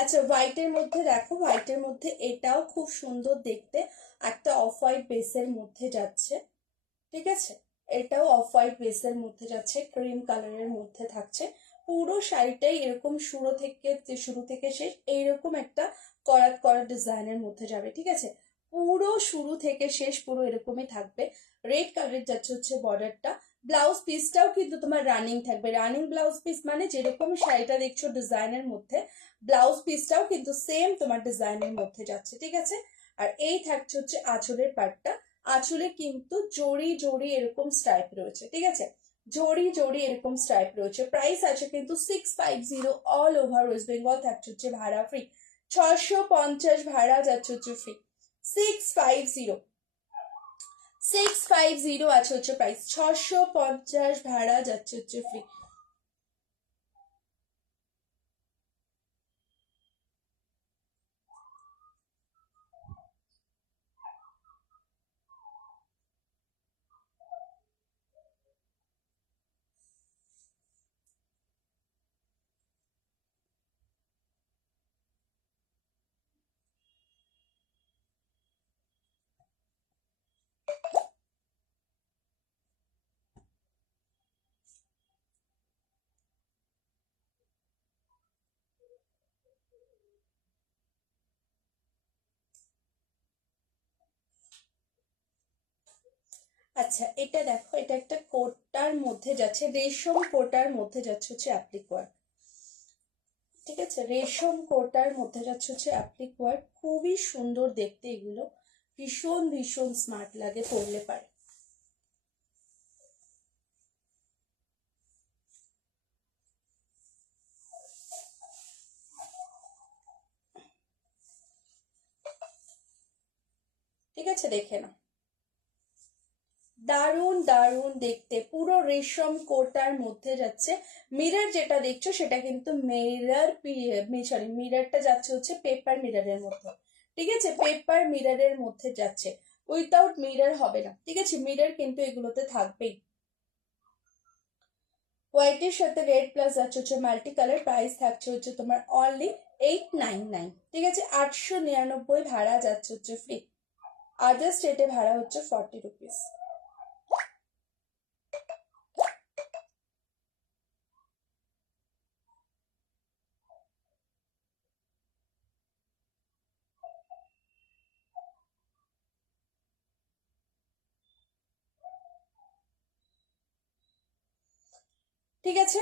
আচ্ছা হোয়াইটের মধ্যে দেখো, হোয়াইটের মধ্যে এটাও খুব সুন্দর দেখতে, একটা অফ হোয়াইট বেসের মধ্যে যাচ্ছে, ঠিক আছে এটাও অফ হোয়াইট বেসের মধ্যে যাচ্ছে, ক্রিম কালারের মধ্যে থাকছে, পুরো শাড়িটাই এরকম শুরু থেকে শেষ এইরকম একটা করাত করা ডিজাইনের মধ্যে যাবে, ঠিক আছে পুরো শুরু থেকে শেষ পুরো এরকমই থাকবে, রেড কালারের যাচ্ছে হচ্ছে বর্ডারটা, ব্লাউজ পিসটাও কিন্তু তোমার রানিং থাকবে, রানিং ব্লাউজ পিস মানে যেরকম শাড়িটা দেখছো ডিজাইনের মধ্যে, ব্লাউজ পিসটাও কিন্তু সেম তোমার ডিজাইনের মধ্যে যাচ্ছে, ঠিক আছে আর এই থাকছে হচ্ছে আঁচলের পার্টটা, আঁচলে কিন্তু জড়ি জড়ি এরকম স্ট্রাইপ রয়েছে, ঠিক আছে জড়ি জড়ি এরকম স্ট্রাইপ রয়েছে, প্রাইস আছে কিন্তু 650, অল ওভার ওয়েস্ট বেঙ্গল থাকছে হচ্ছে ভাড়া ফ্রি 650 ভাড়া যাচ্ছে হচ্ছে ফ্রি 650। 650 আছে হচ্ছে প্রাইস, 650 ভাড়া যাচ্ছে হচ্ছে ফ্রি। আচ্ছা এটা দেখো, এটা একটা কোটার মধ্যে যাচ্ছে, রেশম কোটার মধ্যে যাচ্ছে হচ্ছে অ্যাপ্লিক ওয়ার্ক। ঠিক আছে, রেশম কোটার মধ্যে যাচ্ছে হচ্ছে অ্যাপ্লিক ওয়ার্ক, খুবই সুন্দর দেখতে এগুলো, ভীষণ ভীষণ স্মার্ট লাগে পরলে পারে। ঠিক আছে, দেখে না, দারুণ দারুণ দেখতে, পুরো রেশম কোটার মধ্যে যাচ্ছে। মিরর যেটা দেখছো সেটা কিন্তু মিরর, সরি মিররটা যাচ্ছে হচ্ছে পেপার মিররের মধ্যে। ঠিক আছে, পেপার মিররের মধ্যে যাচ্ছে, উইথাউট মিরর হবে না। ঠিক আছে, মিরর কিন্তু এগুলোতে থাকবেই। হোয়াইটের সাথে রেড প্লাস যাচ্ছে হচ্ছে মাল্টি কালার, প্রাইস থাকছে হচ্ছে তোমার অনলি 899। ঠিক আছে, 899 ভাড়া যাচ্ছে হচ্ছে ফ্রি, আদার স্টেটে ভাড়া হচ্ছে 40 রুপিস। ঠিক আছে,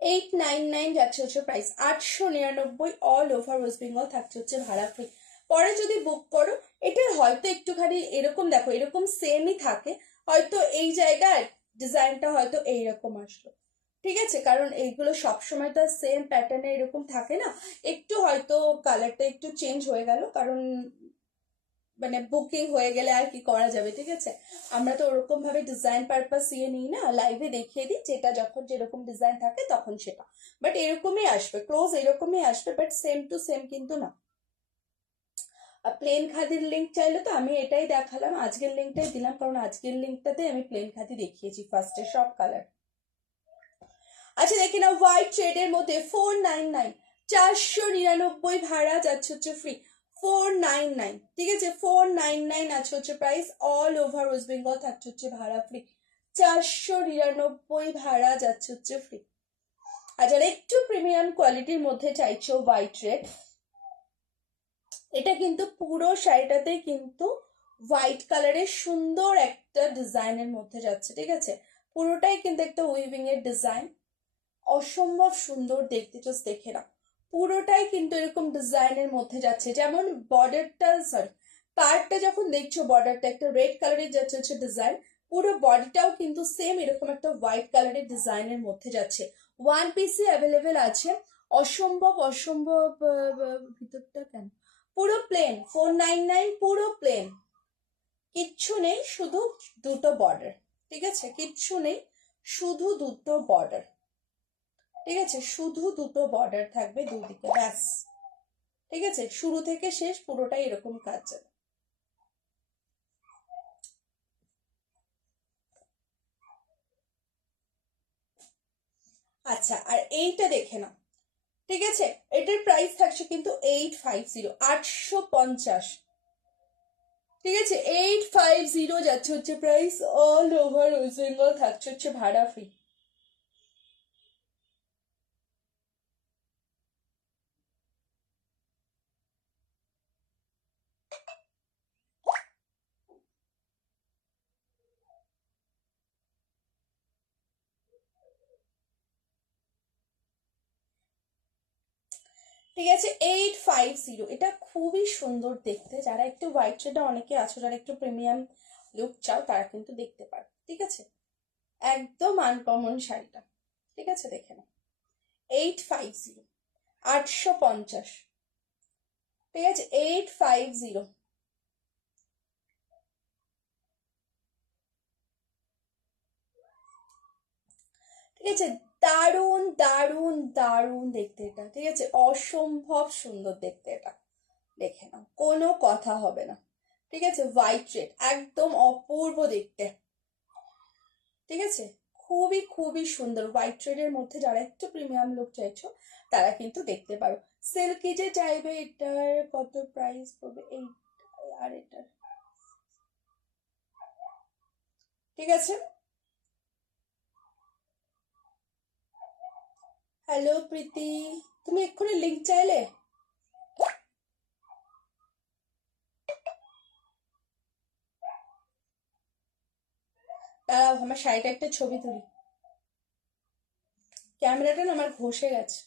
899 যাচ্ছে হচ্ছে price, 899 all over West Bengal থাকছে হচ্ছে ভাড়া ফ্রি। পরে যদি বুক করো, এটার হয়তো একটুখানি এরকম দেখো, এরকম সেমই থাকে, হয়তো এই জায়গায় ডিজাইনটা হয়তো এইরকম আসলো। ঠিক আছে, কারণ এইগুলো সবসময় তো সেম প্যাটার্নে এরকম থাকে না, একটু হয়তো কালারটা একটু চেঞ্জ হয়ে গেল, কারণ মানে বুকিং হয়ে গেলে আর কি করা যাবে। ঠিক আছে, আমরা তো ওরকম ভাবে ডিজাইন পারপাস ইয়ে নিই না, লাইভে দেখিয়ে দিই যেটা যখন যেরকম ডিজাইন থাকে তখন সেটা, বাট এরকমই আসবে, ক্লোজ এরকমই আসবে, বাট সেম টু সেম কিন্তু না। প্লেন খাদির লিঙ্ক চাইলে তো আমি এটাই দেখালাম, আজকের লিঙ্কটাই দিলাম, কারণ আজকের লিঙ্কটাতে আমি প্লেন খাদি দেখিয়েছি ফার্স্টে সব কালার। আচ্ছা দেখে নাও, হোয়াইট শেডের মধ্যে 499, 499 ভাড়া যাচ্ছে হচ্ছে ফ্রি, 499। ঠিক আছে, 499 আছে হচ্ছে price, all over West Bengal থাকছে হচ্ছে ভাড়া ফ্রি, 499 ভাড়া যাচ্ছে হচ্ছে ফ্রি। আর যারা একটু প্রিমিয়াম কোয়ালিটির মধ্যে চাইছো হোয়াইট রেড, এটা কিন্তু পুরো শাড়িটাতে কিন্তু হোয়াইট কালারের সুন্দর একটা ডিজাইনের মধ্যে যাচ্ছে। ঠিক আছে, পুরোটাই কিন্তু একটা উইভিং এর ডিজাইন, অসম্ভব সুন্দর দেখতে, জাস্ট দেখে না, পুরোটাই কিন্তু এরকম ডিজাইনের মধ্যে যাচ্ছে। যেমন বর্ডারটা, সরি পার্টটা যখন দেখছো, বর্ডারটা একটা রেড কালারের যাচ্ছে হচ্ছে ডিজাইন, পুরো বডিটাও কিন্তু সেম এরকম একটা হোয়াইট কালারের ডিজাইনের মধ্যে যাচ্ছে। ওয়ান পিসে অ্যাভেলেবেল আছে, অসম্ভব অসম্ভব। ভিতরটা কেন পুরো প্লেন, 499 পুরো প্লেন, কিচ্ছু নেই, শুধু দুটো বর্ডার। ঠিক আছে, কিচ্ছু নেই, শুধু দুটো বর্ডার। ঠিক আছে, শুধু দুটো বর্ডার থাকবে দুদিকে, ব্যাস। ঠিক আছে, শুরু থেকে শেষ পুরোটাই এরকম কাজ যাবে। আচ্ছা, আর এইটা দেখে নাও। ঠিক আছে, এটার প্রাইস থাকছে কিন্তু 850, 850। ঠিক আছে, 850 যাচ্ছে হচ্ছে price, all over West Bengal থাকছে হচ্ছে ভাড়া ফ্রি। ঠিক আছে, 850, এটা খুবই সুন্দর দেখতে, যারা একটু হোয়াইট শেডে অনেকে আছো, যারা একটু প্রিমিয়াম লুক চাও তারা কিন্তু দেখতে পারো। ঠিক আছে, একদম আনকমন শাড়িটা। ঠিক আছে, দেখে নাও, 850, 850। ঠিক আছে, 850। ঠিক আছে, দারুণ দারুণ দারুণ দেখতে এটা, ঠিক আছে, অসম্ভব সুন্দর দেখতে এটা, দেখে নাও, কোনো কথা হবে না। ঠিক আছে, হোয়াইট রেড একদম অপূর্ব দেখতে। ঠিক আছে, খুবই খুবই সুন্দর হোয়াইট রেডের মধ্যে যারা একটু প্রিমিয়াম লুক চাইছো তারা কিন্তু দেখতে পারো। সিল্কি যে চাইবে এটার কত প্রাইস পড়বে এই আর এটার, ঠিক আছে। হ্যালো প্রীতি, তুমি এক্ষুনি লিঙ্ক চাইলে? দাঁড়াও আমার শাড়িটা একটা ছবি তুলি, ক্যামেরাটা না আমার ঘষে গেছে।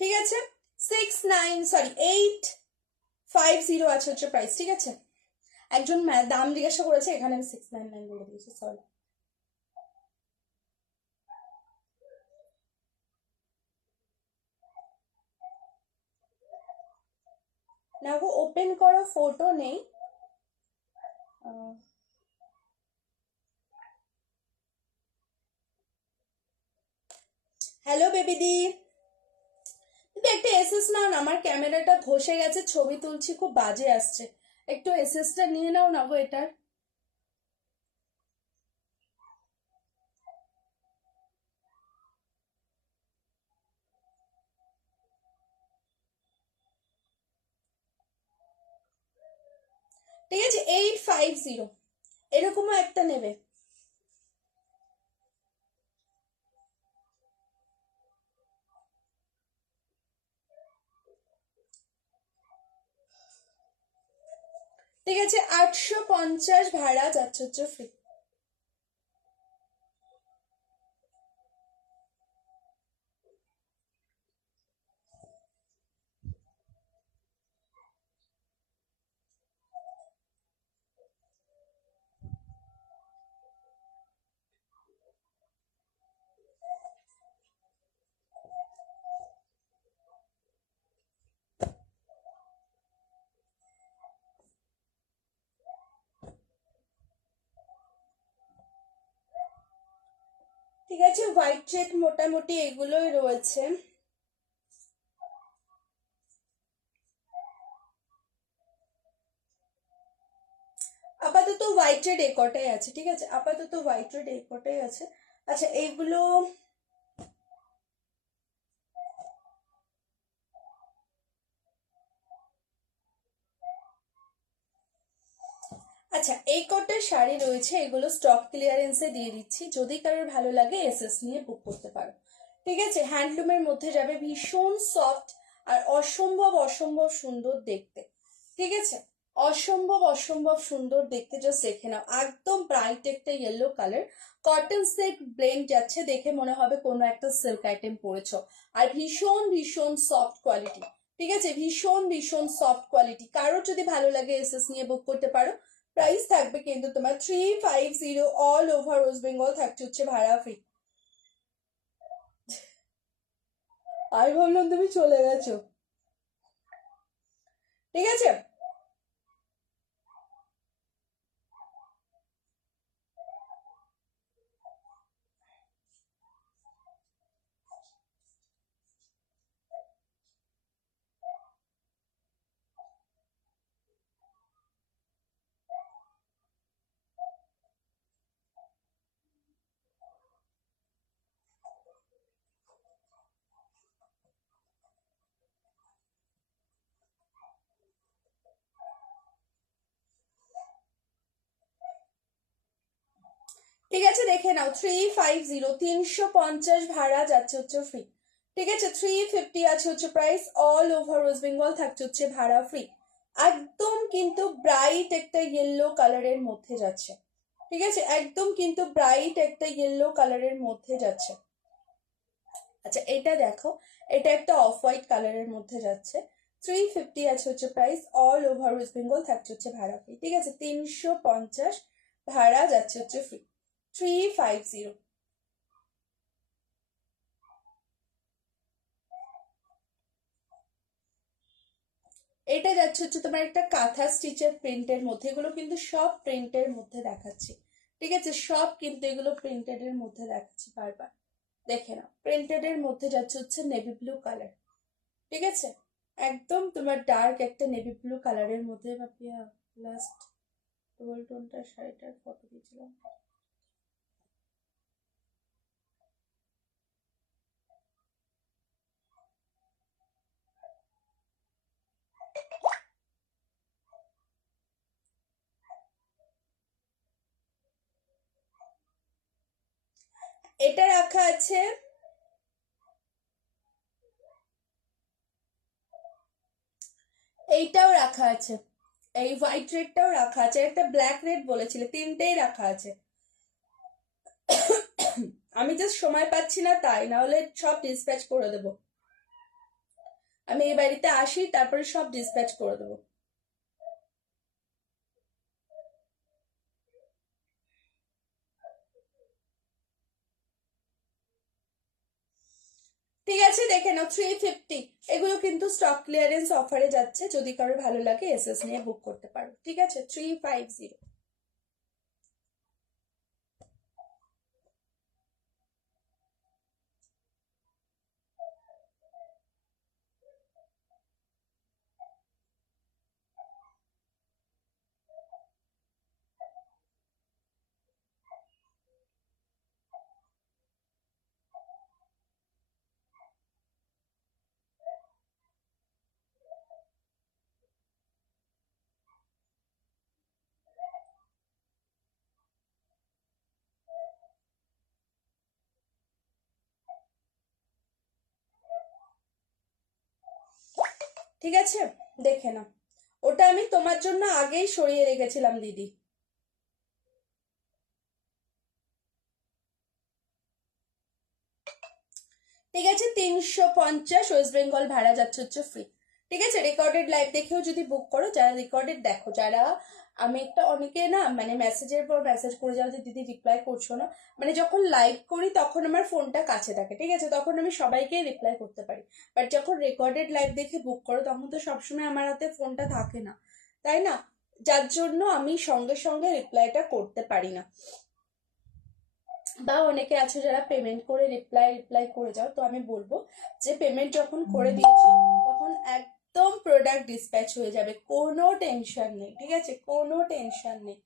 ঠিক আছে, 850 আছে হচ্ছে প্রাইস, ঠিক আছে। একজন দাম জিজ্ঞাসা করেছে, এখানে আমি 699 বলে দিয়েছি, সরি। না গো, ওপেন করা ফটো নেই। হ্যালো বেবিদি, কিন্তু একটা এসএস নাও না, আমার ক্যামেরাটা ঘষে গেছে, ছবি তুলছি খুব বাজে আসছে, একটু এসএসটা নিয়ে নাও না গো এটার। ঠিক আছে, 850 এরকমও একটা নেবে। ঠিক আছে, 850 ভাড়া যাচ্ছে হচ্ছে ফ্রি। ঠিক আছে, হোয়াইট রেড মোটামুটি এগুলোই রয়েছে। আপাতত হোয়াইট রেড এই কটাই আছে, ঠিক আছে, আপাতত হোয়াইট রেড এই কটাই আছে। আচ্ছা এইগুলো, আচ্ছা এই কটা শাড়ি রয়েছে, এগুলো স্টক ক্লিয়ারেন্সে দিয়ে দিচ্ছি, যদি কারোর ভালো লাগে এসএস নিয়ে বুক করতে পারো। ঠিক আছে, হ্যান্ডলুমের মধ্যে যাবে, ভীষণ সফট আর অসম্ভব অসম্ভব সুন্দর দেখতে। ঠিক আছে, অসম্ভব অসম্ভব সুন্দর দেখতে, জাস্ট দেখে নাও, একদম ব্রাইট একটা yellow colour, cotton silk blend যাচ্ছে, দেখে মনে হবে কোনো একটা সিল্ক আইটেম পরেছো, আর ভীষণ ভীষণ সফট কোয়ালিটি। ঠিক আছে, ভীষণ ভীষণ সফট কোয়ালিটি, কারোর যদি ভালো লাগে এসএস নিয়ে বুক করতে পারো। প্রাইস থাকবে কিন্তু তোমার 350, অল ওভার ওয়েস্ট বেঙ্গল থাকছে হচ্ছে ভাড়া ফ্রি। আমি ভাবলাম তুমি চলে গেছো। ঠিক আছে, ঠিক আছে, দেখে নাও, 350, 350 ভাড়া যাচ্ছে হচ্ছে ফ্রি। ঠিক আছে, 350 আছে হচ্ছে price, all over West Bengal থাকছে হচ্ছে ভাড়া ফ্রি। একদম কিন্তু ব্রাইট একটা ইয়েলো কালারের মধ্যে যাচ্ছে। ঠিক আছে, একদম কিন্তু ব্রাইট একটা ইয়েলো কালারের মধ্যে যাচ্ছে। আচ্ছা এটা দেখো, এটা একটা অফ হোয়াইট কালারের মধ্যে যাচ্ছে, 350 আছে হচ্ছে price, all over West Bengal থাকছে হচ্ছে ভাড়া ফ্রি, ঠিক আছে, 350 ভাড়া যাচ্ছে হচ্ছে ফ্রি, 350। এটা যাচ্ছে হচ্ছে তোমার একটা কাঁথা স্টিচের প্রিন্টের মধ্যে, এগুলো কিন্তু সব প্রিন্টের মধ্যে দেখাচ্ছি, ঠিক আছে, সব কিন্তু এগুলো প্রিন্টেড এর মধ্যে দেখাচ্ছি বারবার, দেখে নাও, প্রিন্টেড এর মধ্যে যাচ্ছে হচ্ছে নেভি ব্লু কালার, ঠিক আছে, একদম তোমার ডার্ক একটা নেভি ব্লু কালারের মধ্যে, ভাবিয়া লাস্ট ডবল টোনটার শাড়িটার ফটো দিয়েছিলাম। এটা রাখা আছে, এইটাও রাখা আছে, এই হোয়াইট রেডটাও রাখা আছে, একটা ব্ল্যাক রেড বলেছিলে, তিনটেই রাখা আছে। আমি জাস্ট সময় পাচ্ছি না তাই, না হলে সব ডিসপ্যাচ করে দেবো, আমি এই বাড়িতে আসি তারপরে সব ডিসপ্যাচ করে দেবো। ঠিক আছে দেখে নাও, 350, এগুলো কিন্তু স্টক ক্লিয়ারেন্স অফারে যাচ্ছে, যদি কারো ভালো লাগে এসএস নিয়ে বুক করতে পারো, ঠিক আছে, 350। ঠিক আছে দেখে নাও, ওটা আমি তোমার জন্য আগেই সরিয়ে রেখেছিলাম দিদি। ঠিক আছে, 350 ওয়েস্ট বেঙ্গল ভাড়া যাচ্ছে হচ্ছে ফ্রি, ঠিক আছে, রেকর্ডেড লাইভ দেখেও যদি বুক করো, যারা রেকর্ডেড দেখো, যারা, আমি একটা অনেকে না মানে মেসেজের পর মেসেজ করে যাও যে দিদি রিপ্লাই করছো না, মানে যখন লাইভ করি তখন আমার ফোনটা কাছে থাকে, ঠিক আছে, তখন আমি সবাইকে রিপ্লাই করতে পারি, বাট যখন রেকর্ডেড লাইভ দেখে বুক করো তখন তো সবসময় আমার হাতে ফোনটা থাকে না, তাই না, যার জন্য আমি সঙ্গে সঙ্গে রিপ্লাইটা করতে পারি না, বা অনেকে আছে যারা পেমেন্ট করে রিপ্লাই রিপ্লাই করে যাও, তো আমি বলবো যে পেমেন্ট যখন করে দিয়েছো তখন একদম প্রোডাক্ট ডিসপ্যাচ হয়ে যাবে, কোনো টেনশন নেই, ঠিক আছে, কোনো টেনশন নেই,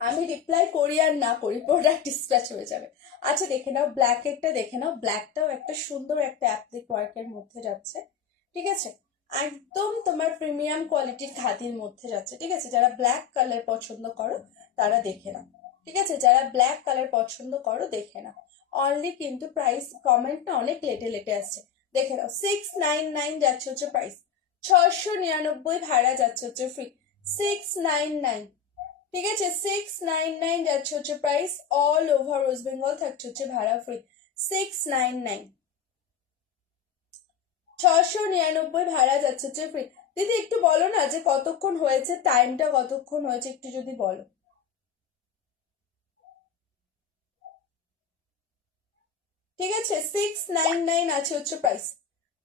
আমি রিপ্লাই করি আর না করি প্রোডাক্ট ডিসপ্যাচ হয়ে যাবে। আচ্ছা দেখে নাও ব্ল্যাকেরটা, দেখে নাও, ব্ল্যাকটাও একটা সুন্দর একটা অ্যাপ্লিক ওয়ার্কের মধ্যে যাচ্ছে, ঠিক আছে, একদম তোমার প্রিমিয়াম কোয়ালিটির খাদির মধ্যে যাচ্ছে, ঠিক আছে, যারা ব্ল্যাক কালার পছন্দ করো তারা দেখে নাও, ঠিক আছে, যারা ব্ল্যাক কালার পছন্দ করো দেখে নাও, অনলি কিন্তু প্রাইস কমেন্ট না অনেক লেটে লেটে আসছে, দেখে নাও, 699 যাচ্ছে হচ্ছে প্রাইস, 699 ভাড়া যাচ্ছে হচ্ছে ফ্রি, 699, ঠিক আছে, 699 যাচ্ছে হচ্ছে price, all over West Bengal থাকছে হচ্ছে ভাড়া ফ্রি, 699, 699 ভাড়া যাচ্ছে হচ্ছে ফ্রি। দিদি একটু বলো না যে কতক্ষণ হয়েছে, টাইমটা কতক্ষণ হয়েছে একটু যদি বলো। ঠিক আছে, 699 আছে হচ্ছে প্রাইস,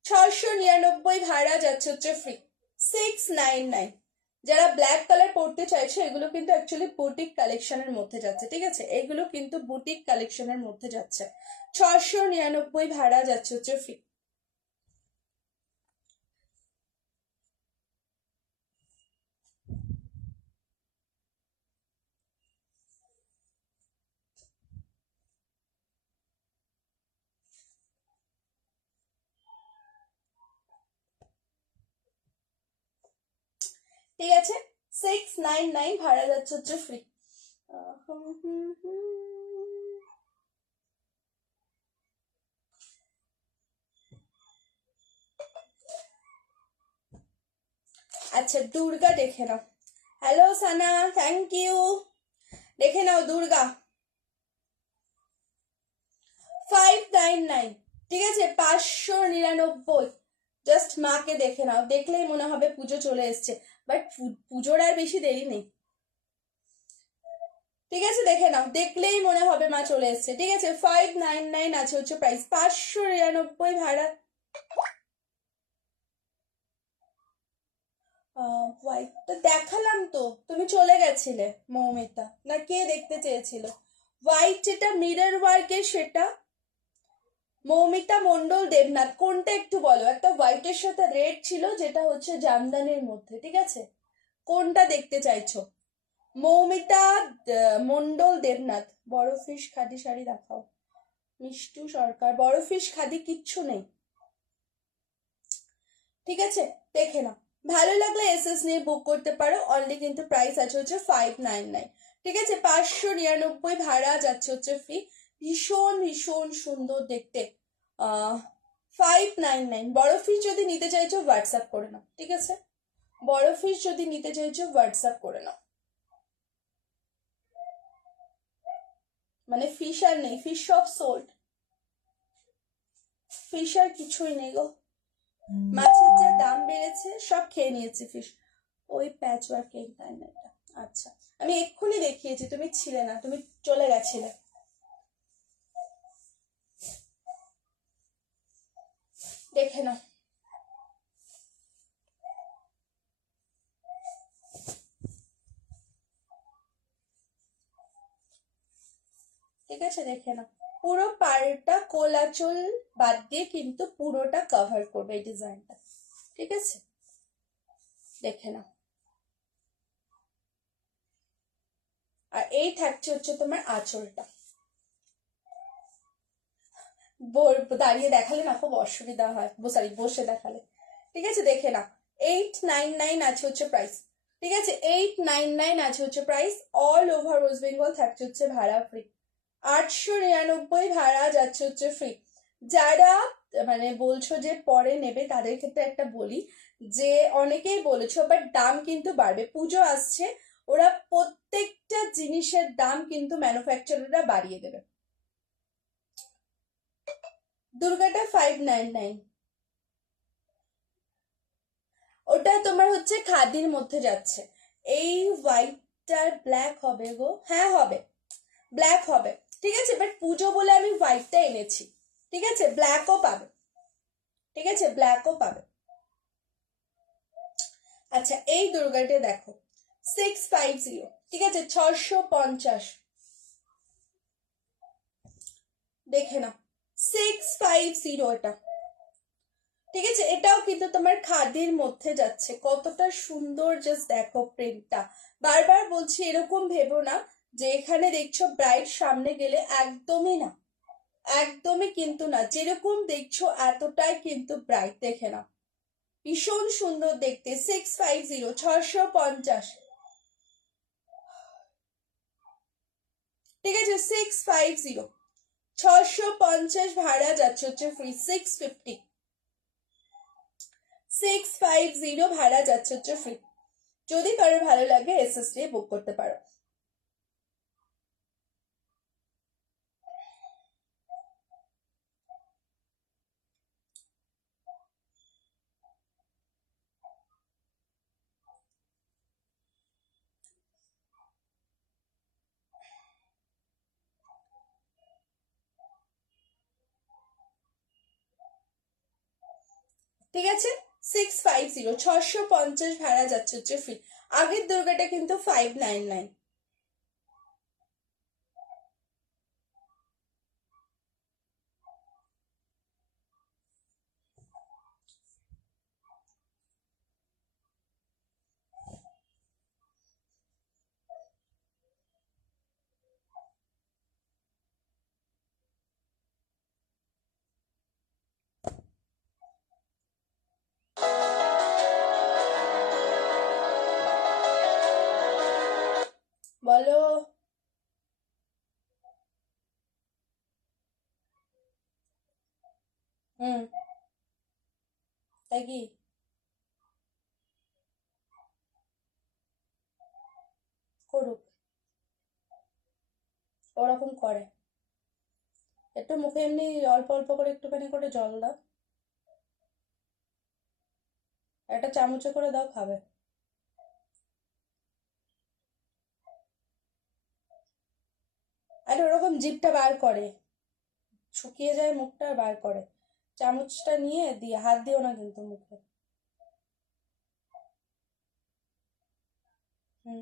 699 ভাড়া যাচ্ছে হচ্ছে ফ্রি, 699। যারা ব্ল্যাক কালার পরতে চাইছে এগুলো কিন্তু অ্যাকচুয়ালি বুটিক কালেকশনের মধ্যে যাচ্ছে, ঠিক আছে, এগুলো কিন্তু বুটিক কালেকশনের মধ্যে যাচ্ছে, 699 ভাড়া যাচ্ছে হচ্ছে ফ্রি। ঠিক আছে, 699 ভাড়া যাচ্ছে হচ্ছে ফ্রি। আচ্ছা দুর্গা দেখে নাও, হ্যালো সানা, থ্যাংক ইউ, দেখে নাও দুর্গা, 599, ঠিক আছে, 599। জাস্ট মাকে দেখে নাও, দেখলেই মনে হবে পুজো চলে এসছে, বাট পুজোর আর বেশি দেরি নেই, ঠিক আছে, দেখে নাও, দেখলেই মনে হবে মা চলে এসছে, ঠিক আছে। 599 আছে হচ্ছে প্রাইস, 599 ভাড়া। হোয়াইট তো দেখালাম তো, তুমি চলে গেছিলে, মৌমিতা না কে দেখতে চেয়েছিল? হোয়াইট যেটা মিরর ওয়ার্কের সেটা মৌমিতা মন্ডল দেবনাথ, কোনটা একটু বলো? একটা হোয়াইটের সাথে রেড ছিল যেটা হচ্ছে জামদানির মধ্যে, ঠিক আছে, কোনটা দেখতে চাইছো? মৌমিতা মন্ডল দেবনাথ। বড় ফিস খাদি শাড়ি দেখাও। মিষ্টু সরকার, বড় ফিস খাদি কিচ্ছু নেই, ঠিক আছে, দেখে নাও, ভালো লাগলে এসএস নিয়ে বুক করতে পারো। অনলি কিন্তু প্রাইস আছে হচ্ছে 599, ঠিক আছে, 599 ভাড়া, যাচ্ছে হচ্ছে ফ্রি। ভীষণ ভীষণ সুন্দর দেখতে। 599। বড় ফিস যদি নিতে চাইছো হোয়াটসঅ্যাপ করে নাও, ঠিক আছে, বড় ফিস যদি নিতে চাইছো হোয়াটসঅ্যাপ করে নাও। মানে ফিশ আর নেই, ফিশ সব সোল্ড, ফিশ আর কিছুই নেই গো, মাছের যা দাম বেড়েছে সব খেয়ে নিয়েছে ফিশ। ওই প্যাচ ওয়ার্ক ইন্টারনেটটা, আচ্ছা, আমি এক্ষুনি দেখিয়েছি, তুমি ছিলে না, তুমি চলে গেছিলে, দেখে নাও, ঠিক আছে, দেখে নাও, পুরো পাড়টা কোলাচল বাদ দিয়ে কিন্তু পুরোটা কভার করবে এই ডিজাইনটা, ঠিক আছে, দেখে নাও। আর এই থাকছে হচ্ছে তোমার আঁচলটা, দাঁড়িয়ে দেখালে না খুব অসুবিধা হয়, সরি বসে দেখালে, ঠিক আছে, দেখে নাও। 899 আছে হচ্ছে প্রাইস, ঠিক আছে, 899 আছে হচ্ছে price. All over West Bengal থাকছে হচ্ছে ভাড়া ফ্রি। 899 ভাড়া যাচ্ছে হচ্ছে ফ্রি। যারা মানে বলছো যে পরে নেবে তাদের ক্ষেত্রে একটা বলি, যে অনেকেই বলেছো বাট দাম কিন্তু বাড়বে, পুজো আসছে, ওরা প্রত্যেকটা জিনিসের দাম কিন্তু ম্যানুফ্যাকচারাররা বাড়িয়ে দেবে। দুর্গাটা 599, ওটা তোমার হচ্ছে খাদির মধ্যে যাচ্ছে। এই হোয়াইটটার ব্ল্যাক হবে গো, হ্যাঁ হবে, ব্ল্যাক হবে, ঠিক আছে, বাট পুজো বলে আমি হোয়াইটটা এনেছি, ঠিক আছে, ব্ল্যাকও পাবে, ঠিক আছে, ব্ল্যাকও পাবে। আচ্ছা, এই দুর্গাটা দেখো, 650, ঠিক আছে, 650, দেখে নাও, 650 এটা, ঠিক আছে, এটাও কিন্তু তোমার খাদির মধ্যে যাচ্ছে, কতটা সুন্দর, জাস্ট দেখো প্রিন্টটা। বারবার বলছি এরকম ভেবো না যে এখানে দেখছো ব্রাইট সামনে গেলে, একদমই না, একদমই কিন্তু না, যেরকম দেখছো এতটাই কিন্তু ব্রাইট, দেখে নাও, ভীষণ সুন্দর দেখতে। 650, 650, ঠিক আছে, 650, 650 ভাড়া যাচ্ছে হচ্ছে ফ্রি, 650, 650 ভাড়া যাচ্ছে হচ্ছে ফ্রি। যদি কারোর ভালো লাগে এসএস দিয়ে বুক করতে পারো। ঠিক আছে, 650, 650 ভাড়া যাচ্ছে হচ্ছে ফ্রি। আগের দুর্গাটা কিন্তু 599। বলো। হুম, তাই কি? করুক, ওরকম করে, একটু মুখে এমনি অল্প অল্প করে একটুখানি করে জল দাও, একটা চামচে করে দাও, খাবে। আরে ওরকম জিভটা বার করে, শুকিয়ে যায় মুখটা আর বার করে। চামচটা নিয়ে দিয়ে, হাত দিও না কিন্তু মুখে। হুম।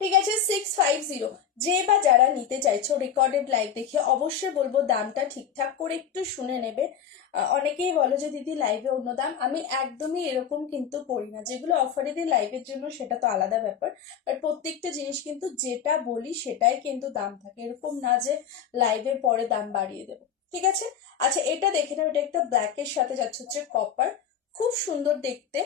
ঠিক আছে, 650। যে বা যারা নিতে চাইছো রেকর্ডেড লাইভ দেখে, অবশ্যই বলবো দামটা ঠিকঠাক করে একটু শুনে নেবে। অনেকেই বলো যে দিদি লাইভে অন্য দাম, আমি একদমই এরকম কিন্তু করি না। যেগুলো অফারে দিই লাইভের জন্য সেটা তো আলাদা ব্যাপার, বাট প্রত্যেকটা জিনিস কিন্তু যেটা বলি সেটাই কিন্তু দাম থাকে, এরকম না যে লাইভের পরে দাম বাড়িয়ে দেবো। ঠিক আছে। আচ্ছা এটা দেখে নাও, এটা একটা ব্ল্যাকের সাথে যাচ্ছে হচ্ছে কপার, খুব সুন্দর দেখতে।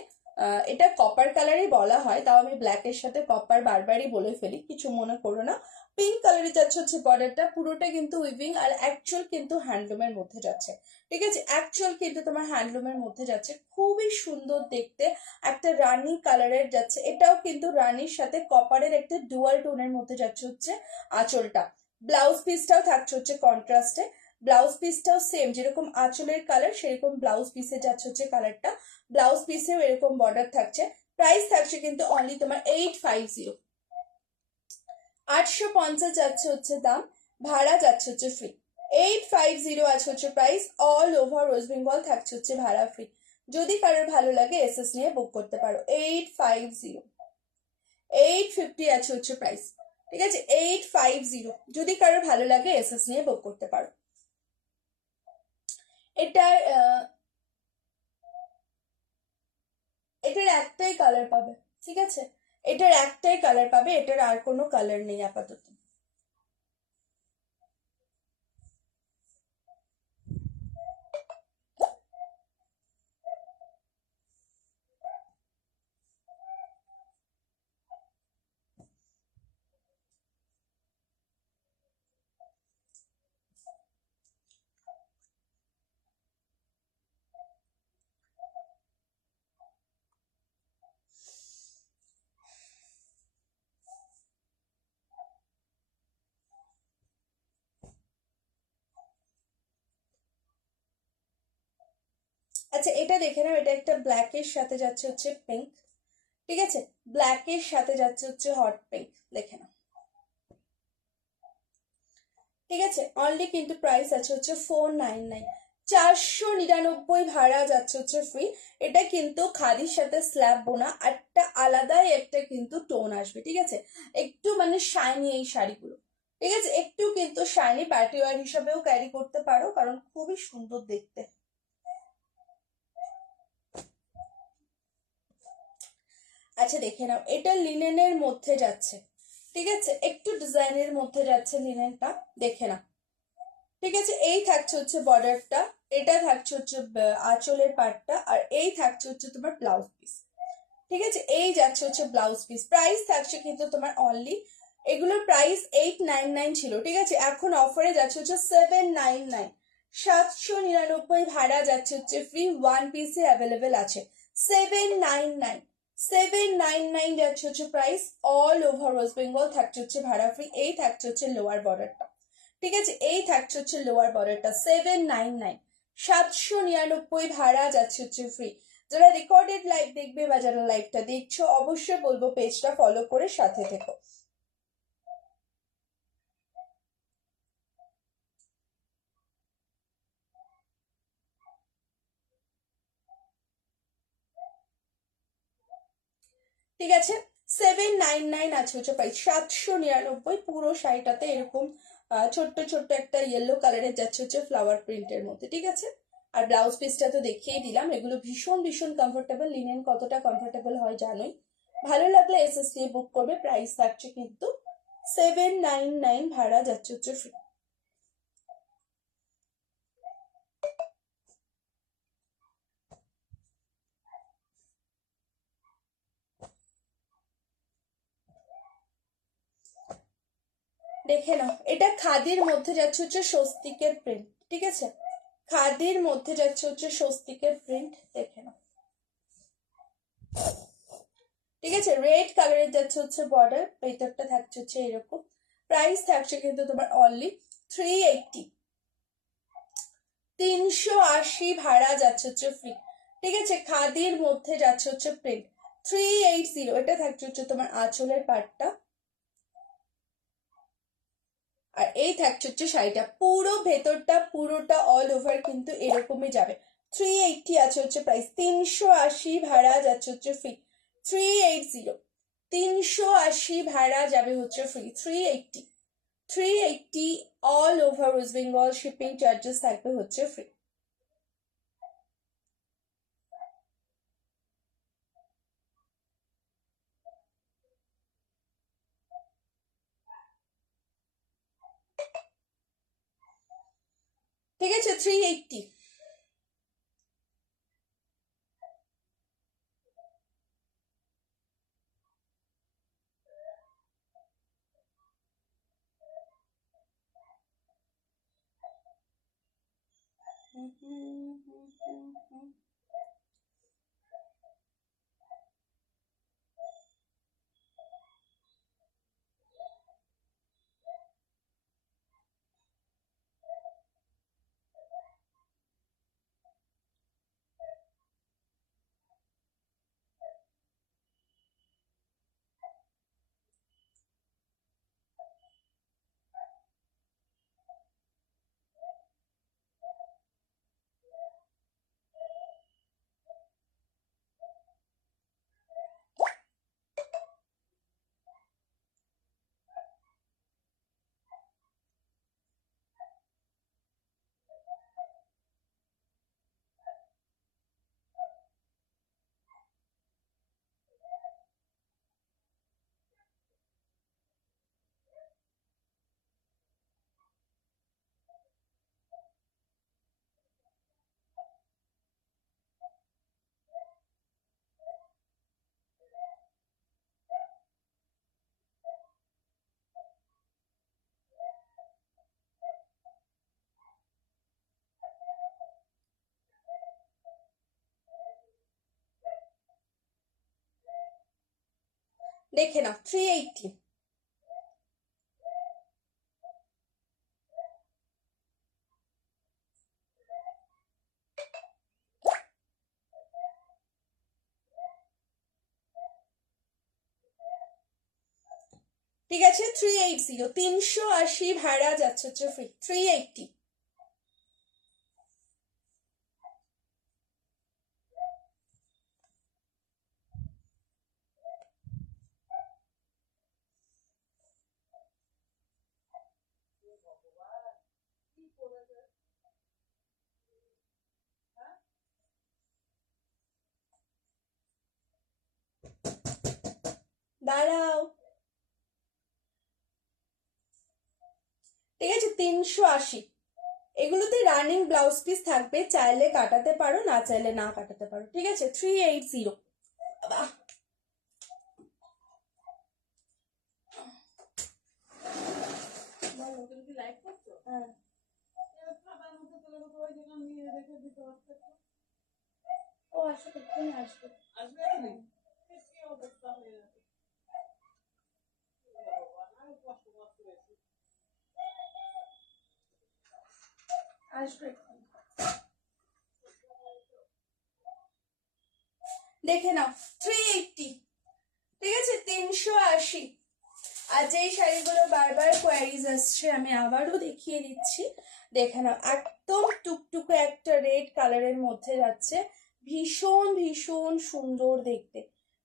এটা কপার কালারই বলা হয়, তাও আমি ব্ল্যাকের সাথে কপার বারবারই বলে ফেলি, কিছু মনে করো না। পিঙ্ক কালারে যাচ্ছে হচ্ছে বর্ডারটা, পুরোটা কিন্তু উইভিং আর অ্যাকচুয়াল কিন্তু হ্যান্ডলুমের মধ্যে যাচ্ছে। ঠিক আছে, অ্যাকচুয়াল কিন্তু তোমার হ্যান্ডলুমের মধ্যে যাচ্ছে, খুবই সুন্দর দেখতে। একটা রানি কালারের যাচ্ছে, এটাও কিন্তু রানির সাথে কপারের একটা ডুয়াল টোনের মধ্যে যাচ্ছে হচ্ছে আঁচলটা। ব্লাউজ পিসটাও থাকছে হচ্ছে কন্ট্রাস্টে। ব্লাউজ পিসটাও সেম, যেরকম আঁচলের কালার সেরকম ব্লাউজ পিসে যাচ্ছে হচ্ছে কালারটা। ব্লাউজ পিসেও এরকম বর্ডার থাকছে। প্রাইস থাকছে কিন্তু অনলি তোমার 850, 850 যাচ্ছে হচ্ছে দাম, ভাড়া যাচ্ছে হচ্ছে ফ্রি। 850 আছে হচ্ছে price, all over West Bengal থাকছে হচ্ছে ভাড়া ফ্রি। যদি কারোর ভালো লাগে এসএস নিয়ে বুক করতে পারো। 850, 850 আছে হচ্ছে প্রাইস। ঠিক আছে, 850, যদি কারোর ভালো লাগে এসএস নিয়ে বুক করতে পারো। এটার এটার একটাই কালার পাবে। ঠিক আছে, এটার একটাই কালার পাবে, এটার আর কোনো কালার নেই আপাতত। আচ্ছা এটা দেখে নাও, এটা একটা ব্ল্যাকের সাথে যাচ্ছে হচ্ছে পিঙ্ক। ঠিক আছে, ব্ল্যাকের সাথে যাচ্ছে হচ্ছে হট পিঙ্ক, দেখে নাও। ঠিক আছে, অনলি কিন্তু প্রাইস আছে হচ্ছে 499, 499 ভাড়া যাচ্ছে হচ্ছে ফ্রি। এটা কিন্তু খাদির সাথে স্ল্যাব বোনা, একটা আলাদাই একটা কিন্তু টোন আসবে। ঠিক আছে, একটু মানে শাইনি এই শাড়িগুলো। ঠিক আছে, একটু কিন্তু শাইনি, পার্টি ওয়ার হিসাবেও ক্যারি করতে পারো, কারণ খুবই সুন্দর দেখতে। আচ্ছা দেখে নাও, এটা লিনেনের মধ্যে যাচ্ছে। ঠিক আছে, একটু ডিজাইনের মধ্যে যাচ্ছে লিনেনটা, দেখে নাও। ঠিক আছে, এই থাকছে হচ্ছে বর্ডারটা, এটা থাকছে হচ্ছে আঁচলের পাটটা, আর এই থাকছে হচ্ছে তোমার ব্লাউজ পিস। ঠিক আছে, এই যাচ্ছে হচ্ছে ব্লাউজ পিস। প্রাইস থাকছে কিন্তু তোমার অনলি, এগুলোর প্রাইস 899 ছিল। ঠিক আছে, এখন অফারে যাচ্ছে হচ্ছে 799, 799 ভাড়া যাচ্ছে হচ্ছে ফ্রি, ওয়ান পিসে অ্যাভেলেবেল আছে। 799, 799 যাচ্ছে হচ্ছে price, all over West Bengal থাকছে হচ্ছে ভাড়া ফ্রি। এই থাকছে হচ্ছে লোয়ার বর্ডারটা। ঠিক আছে, এই থাকছে হচ্ছে লোয়ার বর্ডারটা, 799, 799 ভাড়া যাচ্ছে হচ্ছে ফ্রি। যারা রেকর্ডেড লাইভ দেখবে বা যারা লাইভটা দেখছো, অবশ্যই বলবো পেজটা ফলো করে সাথে থেকো। ঠিক আছে, 799 আছে হচ্ছে প্রাইস, 799 পুরো শাড়িটাতে এরকম ছোট্ট ছোট্ট একটা ইয়েলো কালারের যাচ্ছে হচ্ছে ফ্লাওয়ার প্রিন্টের মধ্যে। ঠিক আছে, আর ব্লাউজ পিসটা তো দেখিয়েই দিলাম, এগুলো ভীষণ ভীষণ কমফোর্টেবল, লিনেন কতটা কমফোর্টেবল হয় জানোই। ভালো লাগলে এসএস দিয়ে বুক করবে। প্রাইস থাকছে কিন্তু 799, ভাড়া যাচ্ছে হচ্ছে ফ্রি। দেখে নাও, এটা খাদির মধ্যে যাচ্ছে হচ্ছে স্বস্তিকের প্রিন্ট। ঠিক আছে, খাদির মধ্যে যাচ্ছে হচ্ছে স্বস্তিকের প্রিন্ট, দেখে নাও। ঠিক আছে, রেড কালারের যাচ্ছে হচ্ছে বর্ডার, ভেতরটা থাকছে হচ্ছে এরকম। প্রাইস থাকছে কিন্তু তোমার অনলি 380, 380 ভাড়া যাচ্ছে হচ্ছে ফ্রি। ঠিক আছে, খাদির মধ্যে যাচ্ছে হচ্ছে প্রিন্ট, 380। এটা থাকছে হচ্ছে তোমার আঁচলের পাটটা, আর এই থাকছে হচ্ছে শাড়িটা। পুরো ভেতরটা পুরোটা অল ওভার কিন্তু এরকমই যাবে। 380 আছে হচ্ছে প্রাইস, 380 ভাড়া যাচ্ছে হচ্ছে ফ্রি, 380, 380 ভাড়া যাবে হচ্ছে free, 380, 380 all over West Bengal, shipping charges থাকবে হচ্ছে ফ্রি। ঠিক আছে, 380। দেখে নাও, 380। ঠিক আছে, 380, 380 ভাড়া যাচ্ছে হচ্ছে ফ্রি, 380। দাঁড়াও। ঠিক আছে, 380। এগুলোতে রানিং ব্লাউজ পিস থাকবে, চাইলে কাটাতে পারো, না চাইলে না কাটাতে পারো। ঠিক আছে, 380। হ্যাঁ, ও আসলে এক্ষুনি আসবে। আসবে এক্ষুনি। দেখে নাও, 380। ঠিক আছে, 380। আর যেই শাড়িগুলো বারবার কোয়ারিজ আসছে আমি আবারও দেখিয়ে দিচ্ছি, দেখে নাও। একদম টুকটুকে একটা রেড কালারের মধ্যে যাচ্ছে, ভীষণ ভীষণ সুন্দর দেখতে।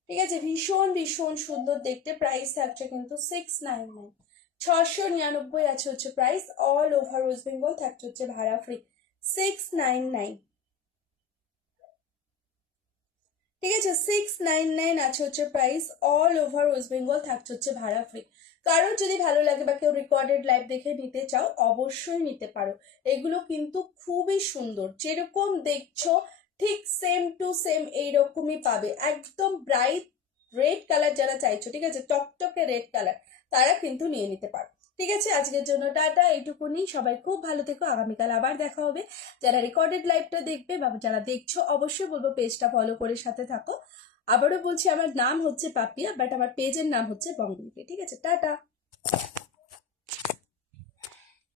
ঠিক আছে, ভীষণ ভীষণ সুন্দর দেখতে। প্রাইস থাকছে কিন্তু 699, 699 আছে হচ্ছে price. All over West Bengal থাকছে হচ্ছে ভাড়া ফ্রি, 699। ঠিক আছে, 699 আছে হচ্ছে price. All over West Bengal থাকছে হচ্ছে ভাড়া ফ্রি। কারোর যদি ভালো লাগে বা কেউ রেকর্ডেড লাইভ দেখে নিতে চাও, অবশ্যই নিতে পারো। এগুলো কিন্তু খুবই সুন্দর, যেরকম দেখছো ঠিক সেম টু সেম এইরকমই পাবে। একদম ব্রাইট রেড কালার যারা চাইছো, ঠিক আছে, টকটকে রেড কালার, তারা কিন্তু নিয়ে নিতে পারো। ঠিক আছে, আজকের জন্য টাটা, এইটুকুনি। সবাই খুব ভালো থেকো, আগামীকাল আবার দেখা হবে। যারা রেকর্ডেড লাইভটা দেখবে বা যারা দেখছো, অবশ্যই বলবো পেজটা ফলো করে সাথে থাকো। আবারও বলছি, আমার নাম হচ্ছে পাপিয়া, বাট আমার পেজের নাম হচ্ছে বঙ্গলিপি। ঠিক আছে, টাটা।